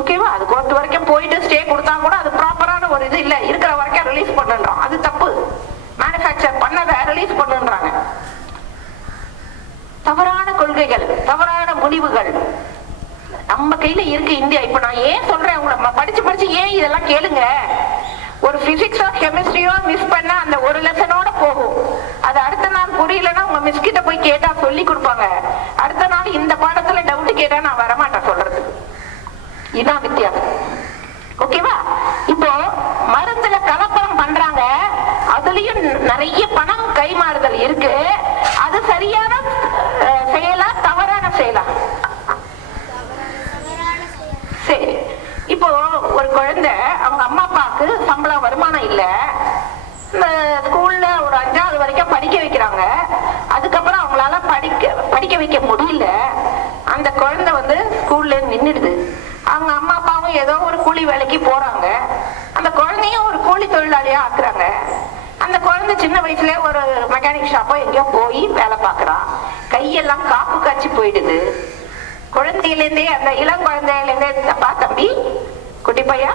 ஓகேவா? அது கோர்ட் வரைக்கும் போயிட்டு ஸ்டே கொடுத்தா கூட அது ப்ராப்பரான ஒரு இது இல்ல, இருக்கிற வரைக்கும் ரிலீஸ் பண்ணுறோம். அது தப்பு. மேனுஃபேக்சர் பண்ணதை ரிலீஸ் பண்ணுன்றாங்க. தவறான கொள்கைகள், தவறான முடிவுகள். நம்ம கையில இருக்கு இந்தியா. இப்ப நான் ஏன் சொல்றேன், உங்களை படிச்சு படிச்சு ஏன் இதெல்லாம் கேளுங்க. ஒரு பிசிக்ஸோ கெமிஸ்ட்ரியோ மிஸ் பண்ண அந்த ஒரு லெசனோட போகும். அது அடுத்த நாள் புரியலன்னா உங்க மிஸ் கிட்ட போய் கேட்டா சொல்லி கொடுப்பாங்க. அடுத்த நாள் இந்த பாடத்துல டவுட் கேட்டா நான் வரமாட்டேன் சொல்றதுக்கு. இதான் வித்தியாசம். ஓகேவா? இப்போ மருந்துல கலப்படம் பண்றாங்க, அதுலயும் நிறைய பணம் கைமாறுதல் இருக்கு. அது சரியான செயலா தவறான செயலா? சரி, இப்போ ஒரு குழந்தை அவங்க அம்மா அப்பாவுக்கு சம்பளம் வருமானம் இல்ல, இந்த ஸ்கூல்ல ஒரு 5வது வரைக்கும் படிக்க வைக்கிறாங்க. அதுக்கப்புறம் அவங்களால படிக்க வைக்க முடியல. அந்த குழந்தை வந்து ஸ்கூல்ல நின்றுடுது. அவங்க அம்மா அப்பாவும் ஏதோ ஒரு கூலி வேலைக்கு போறாங்க. அந்த குழந்தையும் ஒரு கூலி தொழிலாளியா ஆக்குறாங்க. அந்த குழந்தை சின்ன வயசுல ஒரு மெக்கானிக் ஷாப்போ எங்கேயோ போய் வேலை பார்க்கறான். கையெல்லாம் காப்பு காய்ச்சி போயிடுது. குழந்தையிலேருந்தே, அந்த இளம் குழந்தையிலேருந்தே, தப்பா தம்பி குட்டி பையா,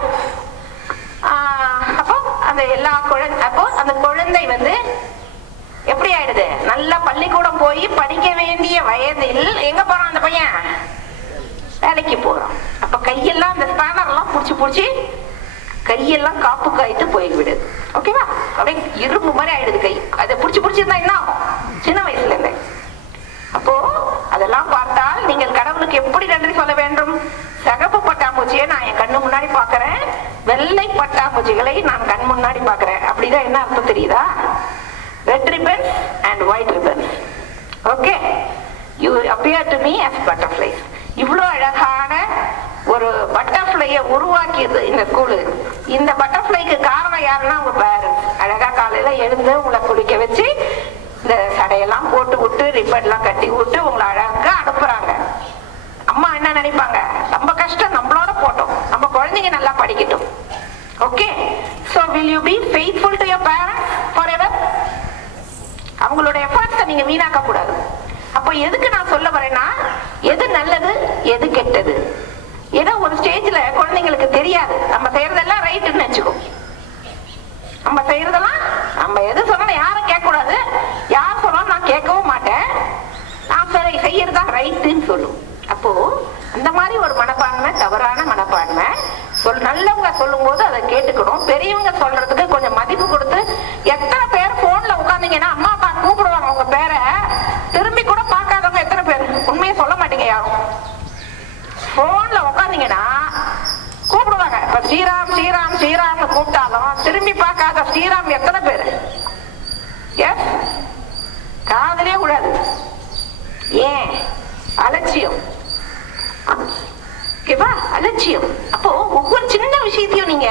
அப்போ அந்த அப்போ அந்த குழந்தை வந்து எப்படி ஆயிடுது? நல்லா பள்ளிக்கூடம் போய் படிக்க வேண்டிய வயதில் எங்க போறான் அந்த பையன்? வேலைக்கு போறான். அப்ப கையெல்லாம் அந்த ஸ்பேனர் எல்லாம் புடிச்சு கையெல்லாம் காப்பு காய்த்து போய்விடுது. ஓகேவா? அப்படியே இரும்பு மாதிரி ஆயிடுது கை. அதை புடிச்சிருந்தா என்ன ஆகும்? சின்ன வயசுல இருந்தே. அப்போ அதெல்லாம் பார்த்தால் நீங்கள் கடவுளுக்கு எப்படி நன்றி சொல்ல வேண்டும்? சிகப்பு பட்டாம்பூச்சியை நான் என் கண்ணு முன்னாடி பாக்குறேன், வெள்ளை பட்டாம்பூச்சிகளை நான் கண் முன்னாடி பாக்குறேன். அப்படிதான் என்ன அர்த்தம் தெரியுதா? Red ribbons and white ribbons. Okay, you appear to me as butterflies. இவ்வளவு அழகான ஒரு பட்டர்ஃப்ளைய உருவாக்கியது இந்த ஸ்கூலு. இந்த பட்டர்ஃப்ளைக்கு காரணம் யாருன்னா உங்க பேரண்ட்ஸ். அழகா காலையில எழுந்து உங்களை குளிக்க வச்சு இந்த சடையெல்லாம் போட்டு விட்டு ரிப்பன் எல்லாம் கட்டி விட்டு உங்களை அழகா அனுப்புறாங்க. அம்மா என்ன நினைப்பாங்க? நம்ம கஷ்டம் நம்மளோட போட்டோம், நம்ம குழந்தைங்க நல்லா படிக்கட்டும். Okay, so will you be faithful to your parents forever? அவங்களோட எஃபர்ட்ஸை நீங்க வீணாக்க கூடாது. அப்போ எதுக்கு நான் சொல்ல வரேன்னா, எது நல்லது எது கெட்டது. ஏதோ ஒரு ஸ்டேஜ்ல குழந்தைங்களுக்கு தெரியாது, நம்ம செய்யறதெல்லாம் ரைட்டுன்னு வச்சுக்கோ. நம்ம செய்யறதெல்லாம், நம்ம எது சொன்னாலும் யாரும் கேட்க கூடாது, யார் சொன்னாலும் நான் கேட்கவும் மாட்டேன், நான் செய்யறதா ரைட்டுன்னு சொல்லும். அப்போ அந்த மாதிரி ஒரு மனப்பான்மை தவறான மனப்பான்மை. நல்லவங்க சொல்லும் போது அதை கேட்டுக்கணும். பெரியவங்க சொல்றதுக்கு கொஞ்சம் மதிப்பு கொடுத்து. எத்தனை பேர் போன்ல உட்கார்ந்தீங்கன்னா அம்மா அப்பா கூப்பிடுவாங்க உங்க பேரை, திரும்பி கூட பார்க்காதவங்க எத்தனை பேர்? உண்மையை சொல்ல மாட்டீங்க யாரும். போன்ல உட்கார்ந்தீங்கன்னா கூப்பிடுவாங்க. இப்ப ஸ்ரீராம் ஸ்ரீராம் ஸ்ரீராம்னு கூப்பிட்டாலும் திரும்பி பார்க்காத ஸ்ரீராம் எத்தனை பேரு? எஸ், காதலே கூடாது. ஏன்? அலட்சியம். அலட்சியம். அப்போ ஒவ்வொரு சின்ன விஷயத்தையும் நீங்க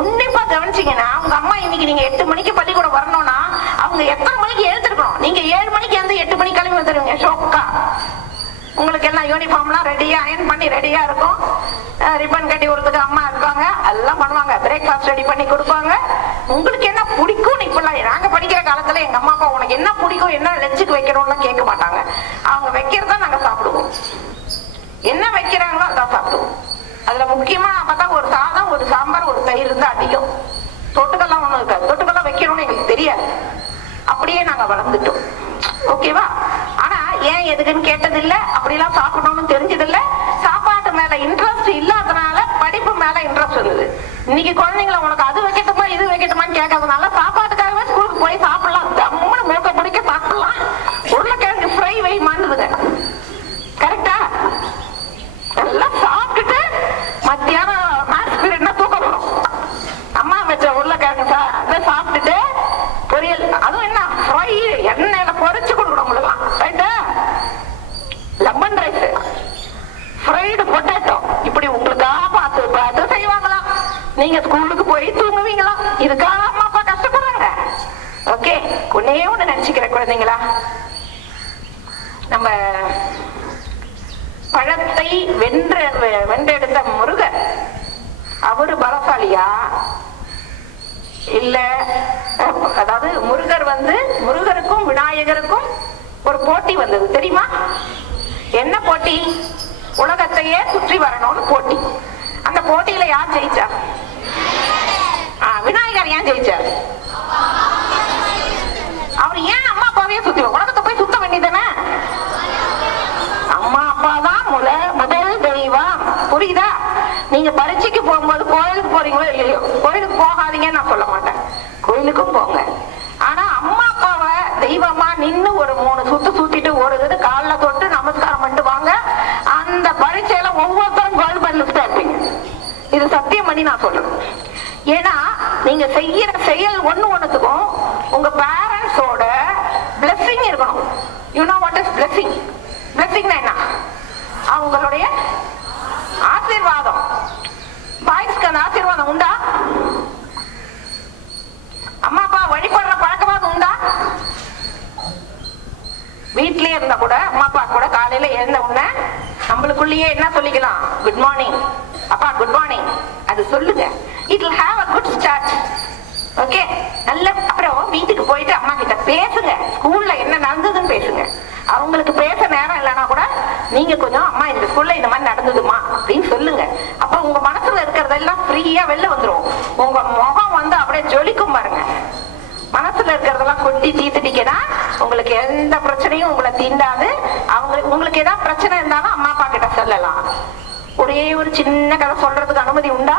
உன்னிப்பா கவனிச்சீங்கன்னா, உங்க அம்மா இன்னைக்கு நீங்க 8 மணிக்கு பள்ளிக்கூடம் வரணும்னா அவங்க எத்தனை மணிக்கு எழுந்திருக்கணும்? நீங்க 7 மணிக்கு வந்து 8 மணிக்கு கிளம்பி வந்துருவீங்க ஷோக்கா. உங்களுக்கு எல்லாம் யூனிஃபார்ம்லாம் ரெடியா அயன் பண்ணி ரெடியா இருக்கும். ரிப்பன் கட்டி விடுறதுக்கு அம்மா இருப்பாங்க, எல்லாம் பண்ணுவாங்க. பிரேக்ஃபாஸ்ட் ரெடி பண்ணி கொடுப்பாங்க. உங்களுக்கு என்ன பிடிக்கும்? இப்பெல்லாம் நாங்க படிக்கிற காலத்துல எங்க அம்மா அப்பா உனக்கு என்ன பிடிக்கும், என்ன லஞ்சுக்கு வைக்கணும்லாம் கேட்க மாட்டாங்க. அவங்க வைக்கிறதா நாங்க சாப்பிடுவோம். என்ன வைக்கிறாங்களோ அதான் சாப்பிடுவோம். அதுல முக்கியமா பார்த்தா ஒரு சாதம், ஒரு சாம்பார், ஒரு தயிர் இருந்தா அதிகம். தொட்டுக்கெல்லாம் ஒண்ணும் இருக்காது. தொட்டுக்கெல்லாம் வைக்கணும்னு எங்களுக்கு தெரியாது. அப்படியே நாங்க வளர்ந்துட்டோம். ஓகேவா? ஆனா ஏன் எதுக்குன்னு கேட்டதில்லை, அப்படிலாம் சாப்பிடணும்னு தெரிஞ்சதில்லை. சாப்பாட்டு மேல இன்ட்ரெஸ்ட் இல்லாதனால படிப்பு மேல இன்ட்ரெஸ்ட் இருந்தது. இன்னைக்கு குழந்தைங்களை உனக்கு அது வைக்கட்டுமா இது வைக்கட்டுமான்னு கேட்காதனால சாப்பாட்டுக்காகவே ஸ்கூலுக்கு போய் சாப்பிடலாம், தம்முன்னு மூக்க பிடிக்க சாப்பிடலாம். உருளைக்கிழங்கு ஃப்ரை வைமான்னுதுங்க. கரெக்டா? எல்லாம் சாப்பிட்டுட்டு மத்தியானம் மேத்ஸ் பீரியட்னா தூக்கம் வரும். அம்மா வச்ச உருளைக்கிழங்கு சாப்பிட்டுட்டு பொரியல், அதுவும் என்ன ஃப்ரை, எண்ணெயில பொரிச்சு கொடுக்கணும் உங்களுக்கு. ரைட்டா? லெமன் ரைஸ், ஃப்ரைடு பொட்டேட்டோ, இப்படி உங்களுக்காக பார்த்து பார்த்து செய்வாங்களாம். நீங்க ஸ்கூலுக்கு போய் தூங்குவீங்களா? இதுக்காக அம்மா அப்பா கஷ்டப்படுறாங்க. ஓகே, ஒன்னே ஒண்ணு நினைச்சுக்கிற குழந்தைங்களா, நம்ம பழத்தை வென்றெடுத்த முருகர் அவரு பலசாலியா இல்ல? அதாவது முருகருக்கும் விநாயகருக்கும் ஒரு போட்டி வந்தது தெரியுமா? என்ன போட்டி? உலகத்தையே சுற்றி வரணும்னு போட்டி. அந்த போட்டியில யார் ஜெயிச்சா? விநாயகர். ஏன் ஜெயிச்சார்? அவர் ஏன் அம்மா அப்பாவையே சுத்தி உலகத்தை போய் சுத்த வேண்டியதானே? அம்மா அப்பா தான் முதல் தெய்வம். புரியுதா? நீங்க பரீட்சைக்கு போகும்போது கோயிலுக்கு போறீங்களோ இல்லையோ, கோயிலுக்கு போகாதீங்கன்னு நான் சொல்ல மாட்டேன், கோயிலுக்கும் போங்க. ஆனா அம்மா அப்பாவை தெய்வமா நின்னு ஒரு 3 சுத்து சுத்திட்டு ஒரு கால்ல தொட்டு நமஸ்காரம் பண்ணிட்டு வாங்க. அந்த பரீட்சையில ஒவ்வொருத்தரும் கோல்டு மெடலிஸ்டா இருப்பீங்க. இது சத்தியம் பண்ணி நான் சொல்றேன். ஏன்னா நீங்க செய்யற செயல் ஒண்ணுத்துக்கும் உங்க பேரண்ட்ஸோட பிளெஸிங் இருக்கணும். You know what is blessing? பிளெஸிங்னா என்ன? அவங்களுடைய ஆசீர்வாதம். பாய்ஸ்க்கு அந்த ஆசீர்வாதம் உண்டா? அம்மா அப்பா வழிபடுற பழக்கமாவது உண்டா? வீட்லயே இருந்தா கூட அம்மா அப்பா கூட காலையில எழுந்த உடனே நம்மளுக்குள்ளேயே என்ன சொல்லிக்கலாம்? குட் மார்னிங் அப்பா, குட் மார்னிங். அது சொல்லுங்க. It will have a good start. Okay, நல்ல. அப்புறம் வீட்டுக்கு போயிட்டு அம்மா கிட்ட பேசுங்க. ஸ்கூல்ல என்ன நடந்ததுன்னு பேசுங்க. அவங்களுக்கு பேச நேரம் இல்லைன்னா கூட நீங்க கொஞ்சம் அம்மா இந்த ஸ்கூல்ல இந்த மாதிரி நடந்ததுமா அப்படின்னு சொல்லுங்க. அப்ப உங்க மனசுல இருக்கிறதெல்லாம் ஃப்ரீயா வெளில வந்துரும். உங்க முகம் வந்து அப்படியே ஜொலிக்கும் பாருங்க. மனசுல இருக்கிறதெல்லாம் கொட்டி தீத்துட்டீங்கன்னா உங்களுக்கு எந்த பிரச்சனையும் உங்களை தீண்டாது. உங்களுக்கு ஏதாவது பிரச்சனை இருந்தாலும் அம்மா அப்பா கிட்ட சொல்லலாம். ஒரே ஒரு சின்ன கதை சொல்றதுக்கு அனுமதி உண்டா?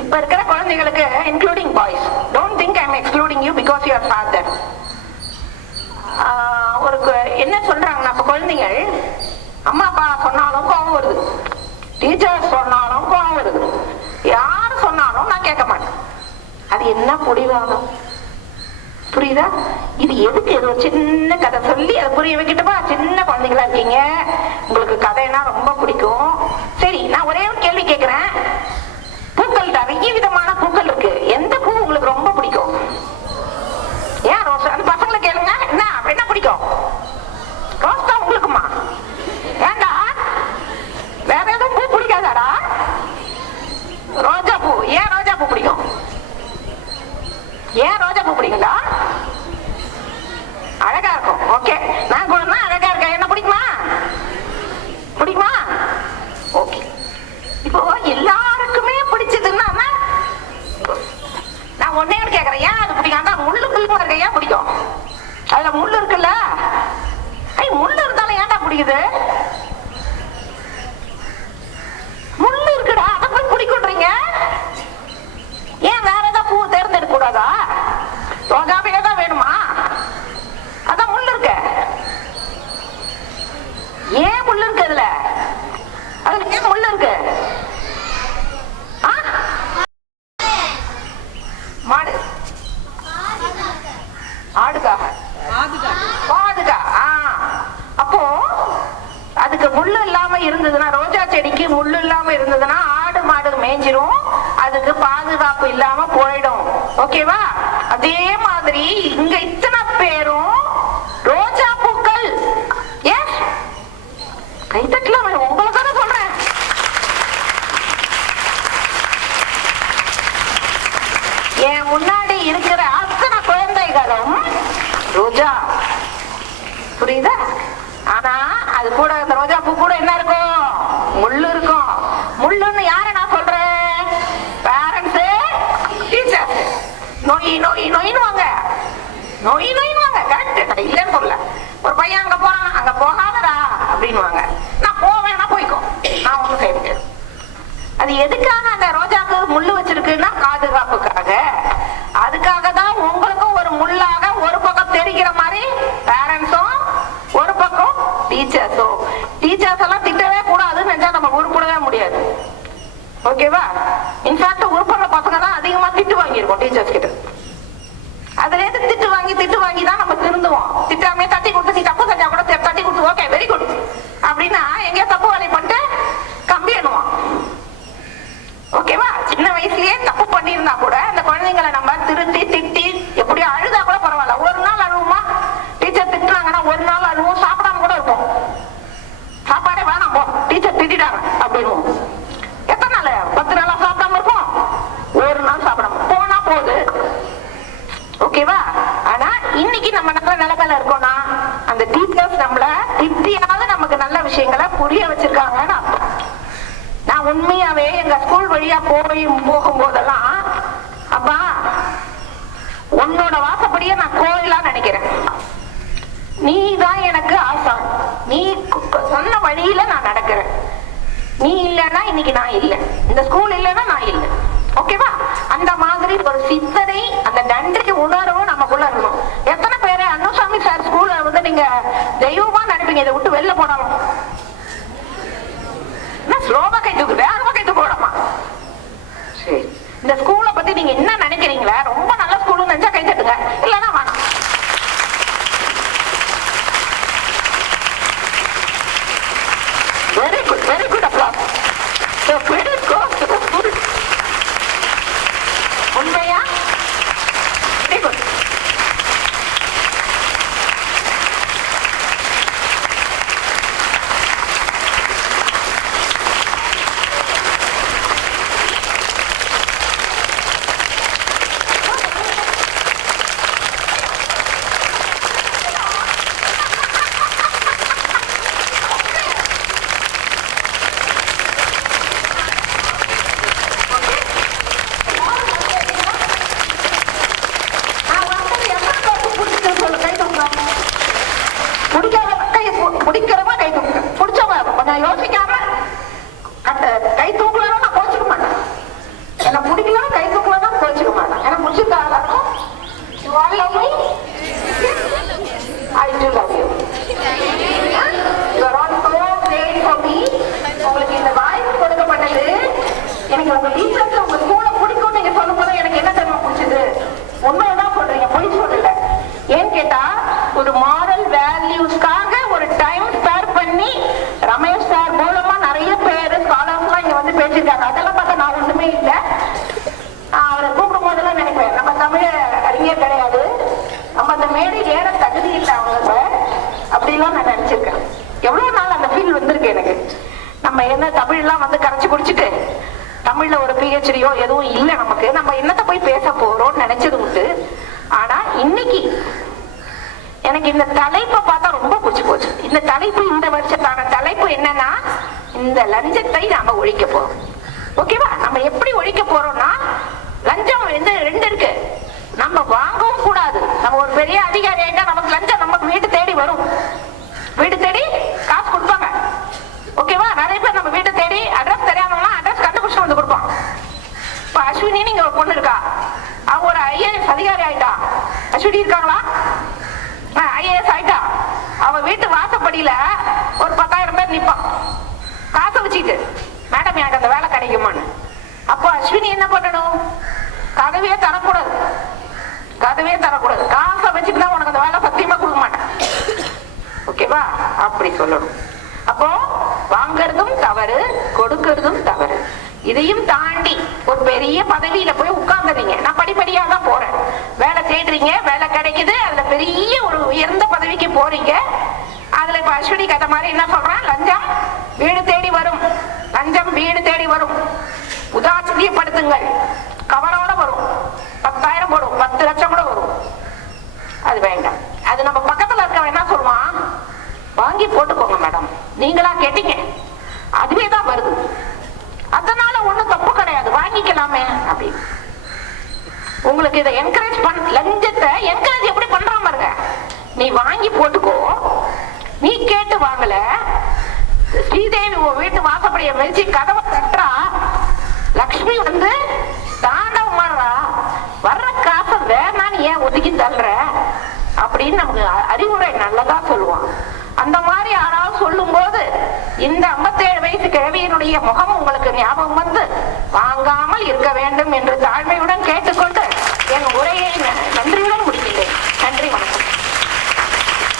இப்ப இருக்கிற குழந்தைகளுக்கு, including boys, don't think I am excluding you because you are father. ஒரு என்ன சொல்றாங்கன்னா, அப்ப குழந்தைகள் அம்மா அப்பா சொன்னாலும் கோபம் வருது, டீச்சர் சொன்னாலும் கோபம் வருது, யாரு சொன்னாலும் நான் கேட்க மாட்டேன். அது என்ன புடிவாதம்? புரியுதா? இது எதுக்கு? ஏதோ சின்ன கதை சொல்லி அதை புரிய வைக்கிட்டப்பா. சின்ன குழந்தைங்களா இருக்கீங்க, உங்களுக்கு கதைன்னா ரொம்ப பிடிக்கும். சரி, நான் ஒரே ஒரு கேள்வி கேட்கிறேன். பூக்கள் நிறைய விதமான பூக்கள் இருக்கு. எந்த பூ உங்களுக்கு ரொம்ப பிடிக்கும்? ஏன் ரோஸ்? அந்த பசங்களை கேளுங்க, என்ன பிடிக்கும்? ரோஸ் தான் உங்களுக்குமா? ஏண்டா வேற எதுவும் பூ பிடிக்காதாடா? ரோஜா பூ. ஏன் ரோஜா பூ பிடிக்கும்? ஏன் ரோஜா பூ பிடிக்குங்களா? அழகா இருக்கும். ஓகே, நான் கூட அழகா இருக்கேன். என்ன பிடிக்குமா? பிடிக்குமா? ஓகே. இப்போ எல்லாருக்குமே பிடிச்சதுன்னா நான் ஒன்னே கேக்குறேன், ஏன் அது பிடிக்கும்? முள்ளுக்குள்ள இருக்க ஏன் பிடிக்கும்? அதுல முள்ளு இருக்குல்ல, முள்ளு இருந்தாலும் ஏன்டா பிடிக்குது? முள்ளு இருக்குடா, அதை போய் பிடிக்குன்றீங்க. ஏன் வேற ஏதாவது பூ தேர்ந்தெடுக்க கூடாதா? ரோஜாவே தான் வேணுமா? அதான் முள்ளு இருக்கு. ஏன் முள்ளு இருக்கு? அதுல ஏன் முள்ளு இருக்கு? மாடு ஆடுக்காக பாதுகா. அப்போ அதுக்கு முள்ளு இல்லாம இருந்ததுன்னா, ரோஜா செடிக்கு முள்ளு இல்லாம இருந்ததுன்னா ஆடு மாடு மேய்ஞ்சிரும், அதுக்கு பாதுகாப்பு இல்லாம போயிடும். ஓகேவா? அதே மாதிரி இங்க இத்தனை பேரும் ரோஜா பூக்கள். எஸ், கைத்தட்டலாம். உங்களை தானே சொல்றேன். என் முன்னாடி இருக்கிற அத்தனை குழந்தைகளும் ரோஜா. புரியுதா? ஆனா அது கூட, அந்த ரோஜா பூ கூட என்ன இருக்கும்? முள்ளு இருக்கும். முள்ளுன்னு யார நான் சொல்றேன்? Parents, teachers. நோய் நோய் நோயின்னு வாங்க, நோய் நோயின்னு வாங்க. கரெக்ட், இல்லன்னு சொல்ல. ஒரு பையன் அங்க போறான், அங்க போகாதடா அப்படின்னு வாங்க. நான் போவேன்னா போய்க்கோ, நான் ஒண்ணும் செய்ய முடியாது. அது எதுக்காக அந்த ரோஜாக்கு முள்ளு வச்சிருக்குன்னா பாதுகாப்புக்காக. அதுக்காக தான் உங்களுக்கும் ஒரு முள்ளாக ஒரு பக்கம் தெரிகிற மாதிரி பேரண்ட்ஸும், ஒரு பக்கம் டீச்சர்ஸும். டீச்சர்ஸ் எல்லாம் திட்டவே கூடாதுன்னு நினைச்சா நம்ம உருப்படவே முடியாது. ஓகேவா? இன்ஃபேக்ட் உருப்படுற பசங்க தான் அதிகமா திட்டு வாங்கியிருக்கோம் டீச்சர்ஸ் கிட்ட. அதுல இருந்து திட்டு வாங்கி தான் நம்ம திருந்துவோம். திட்டாமே தட்டி கொடுத்து, நீ தப்பு செஞ்சா கூட தட்டி கொடுத்து ஓகே வெரி குட் அப்படின்னா எங்கேயோ தப்பு வேலை பண்ணிட்டு கம்பி எண்ணுவான். ஓகேவா? சின்ன வயசுலயே தப்பு பண்ணியிருந்தா கூட அந்த குழந்தைங்களை நம்ம திருத்தி திட்டி, எப்படியோ அழுதா கூட பரவாயில்ல, ஒரு நாள் அழுவுமா? டீச்சர் திட்டுறாங்கன்னா ஒரு நாள் அழுவும், சாப்பிடாம கூட இருக்கும். சாப்பாடே வேணாம் போ, டீச்சர் திட்டாங்க அப்படின்னு. எத்தனை நாள்? 10 நாளா சாப்பிடாம இருக்கும்? ஒரு நாள் சாப்பிடாம போனா போகுது. ஓகேவா? ஆனா இன்னைக்கு நம்ம நல்ல நிலைமையில இருக்கோம்னா அந்த டீச்சர்ஸ் நம்மள திட்டியாவது நமக்கு நல்ல விஷயங்களை புரிய வச்சிருக்காங்கன்னு அர்த்தம். நான் உண்மையாவே எங்க ஸ்கூல் வழியா போகும்போதெல்லாம், அப்பா உன்னோட வாசப்படியே நான் கோயிலா நினைக்கிறேன், நீ தான் எனக்கு ஆசான், நீ சொன்ன வழியில நான் நடக்கிறேன், நீ இல்லைன்னா இன்னைக்கு நான் இல்லை, இந்த ஸ்கூல் இல்லைன்னா நான் இல்லை. ஓகேவா? அந்த மாதிரி ஒரு சித்தனை, அந்த நன்றி உணர்வும் நமக்குள்ள இருக்கணும். எத்தனை பேரு அன்னுசாமி சார் ஸ்கூல்ல வந்து நீங்க தெய்வமா நினைப்பீங்க, இதை விட்டு வெளில போடாம? ஸ்லோவா கை தூக்கு, வேகமா கை தூக்க விடாமா? சரி, இந்த ஸ்கூலை பத்தி நீங்க என்ன நினைக்கிறீங்களா? ரொம்ப நல்ல ஸ்கூல் நினைச்சா கை தட்டுங்க, இல்லைன்னா வேணாம். Very good, very good applause. So credit goes to the student. உண்மையா? Very good. பிடிக்கிறவா கை தூக்கு, பிடிச்சவா கொஞ்சம் யோசிக்காம கை தூக்கலன்னா நான் கோச்சுக்க மாட்டேன். என்ன பிடிக்கலாம் கை தூக்கலன்னா கோச்சுக்க மாட்டேன். எனக்கு பிடிச்சிருக்காங்க. You all love me? I do love you. You are all so great for me. உங்களுக்கு இந்த வாய்ப்பு கொடுக்கப்பட்டது. எனக்கு உங்க டீச்சர்ஸ் உங்க ஸ்கூலை பிடிக்கும் நீங்க சொல்லும் போது எனக்கு என்ன தெரியுமா பிடிச்சது? உண்மையதான் சொல்றீங்க, பொய் சொல்லல. ஏன்னு கேட்டா ஒரு மாரல் வேல்யூஸ்க்காக ஒரு டைம் ஸ்பேர் பண்ணி ரமேஷ் சார் மூலமா நிறைய பேரு ஸ்காலர்ஸ் எல்லாம் இங்க வந்து பேசிருக்காங்க. அதெல்லாம் பார்த்தா நான் ஒண்ணுமே இல்லை. அவரை கூப்பிடும் போதெல்லாம் நினைப்பேன், நம்ம தமிழ அறிஞர் கிடையாது, நம்ம அந்த மேடை ஏற தகுதி இல்லை அவங்க, அப்படிலாம் நான் நினைச்சிருக்கேன். எவ்வளவு நாள் அந்த ஃபீல் வந்திருக்கு எனக்கு. நம்ம என்ன தமிழ் எல்லாம் வந்து கரைச்சி குடிச்சிட்டு தமிழ்ல ஒரு பிஹெச்டியோ எதுவும் இல்லை நமக்கு, நம்ம என்னத்தை போய் பேச போறோம்னு நினைச்சது உண்டு. ஆனா இன்னைக்கு எனக்கு இந்த தலைப்பை பார்த்தா ரொம்ப பிடிச்சு போச்சு. இந்த தலைப்பு, இந்த வருஷத்தான தலைப்பு என்னன்னா, இந்த லஞ்சத்தை நாம ஒழிக்க போறோம். ஓகேவா? நம்ம எப்படி ஒழிக்க போறோம்னா, லஞ்சம் வந்து ரெண்டு இருக்கு. நம்ம வாங்கவும் கூடாது. நம்ம ஒரு பெரிய அதிகாரி ஆயிட்டா நமக்கு லஞ்சம் நமக்கு வீட்டு தேடி வரும். வீடு தேடி காசு கொடுப்பாங்க. ஓகேவா? நிறைய பேர் நம்ம வீட்டை தேடி அட்ரஸ் தெரியாதவங்களாம் அட்ரஸ் கண்டுபிடிச்சு வந்து கொடுப்பான். இப்ப அஸ்வினி நீங்க ஒரு பொண்ணு இருக்கா, அவங்க ஒரு ஐஏஎஸ் அதிகாரி ஆயிட்டா. அஸ்வினி இருக்காங்களா? ஐஏஎஸ் ஆயிட்டா. அவ வீட்டு வாசப்படியில ஒரு 10,000 பேர் நிப்பான் காசை வச்சுக்கிட்டு, மேடம் எனக்கு அந்த வேலை கிடைக்குமான்னு. அப்போ அஸ்வினி என்ன பண்ணணும்? கதவே தரக்கூடாது, கதவே தரக்கூடாது. காசை வச்சுட்டு தான் உனக்கு அந்த வேலை சத்தியமா கொடுக்க மாட்டேன். ஓகேவா? அப்படி சொல்லணும். அப்போ வாங்கறதும் தவறு, கொடுக்கறதும் தவறு. இதையும் தாண்டி ஒரு பெரிய பதவியில போய் உட்கார்ந்துறீங்க. நான் படிப்படியா தான் போறேன். வேலை தேடுறீங்க, வேலை கிடைக்குது, அதுல பெரிய ஒரு உயர்ந்த பதவிக்கு போறீங்க. அதுல இப்ப அஸ்வினி கதை மாதிரி என்ன சொல்றான், லஞ்சம் வீடு தேடி வரும், லஞ்சம் வீடு தேடி வரும். உதாசீனப்படுத்துங்கள், கவரோட வரும். 10,000 போடும், 10 லட்சம் கூட வரும். அது வேண்டாம். அது நம்ம பக்கத்துல இருக்கவன் என்ன சொல்லுவான், வாங்கி போட்டுக்கோங்க மேடம், நீங்களா கேட்டீங்க, அதுவே தான் வருது, அதனால ஒண்ணும் தப்பு கிடையாது, வாங்கிக்கலாமே அப்படி. உங்களுக்கு இதை என்கரேஜ் லஞ்சத்தை என்கரேஜ் எப்படி பண்றான் பாருங்க. நீ வாங்கி போட்டுக்கோ, நீ கேட்டு வாங்கல. ஸ்ரீதேவி வீட்டு வாசப்படியை மெரிச்சு கதவை தட்டுறா, லக்ஷ்மி வந்து தாண்டவம் மாடுறா, வர்ற காசை வேணான்னு ஏன் ஒதுக்கி தள்ளுற அப்படின்னு நமக்கு அறிவுரை நல்லதா சொல்லுவான். அந்த மாதிரி யாராவது சொல்லும் போது இந்த 57 வயசு கிழவியினுடைய முகம் உங்களுக்கு ஞாபகம் வந்து வாங்காமல் இருக்க வேண்டும் என்று தாழ்மையுடன் கேட்டுக்கொண்டு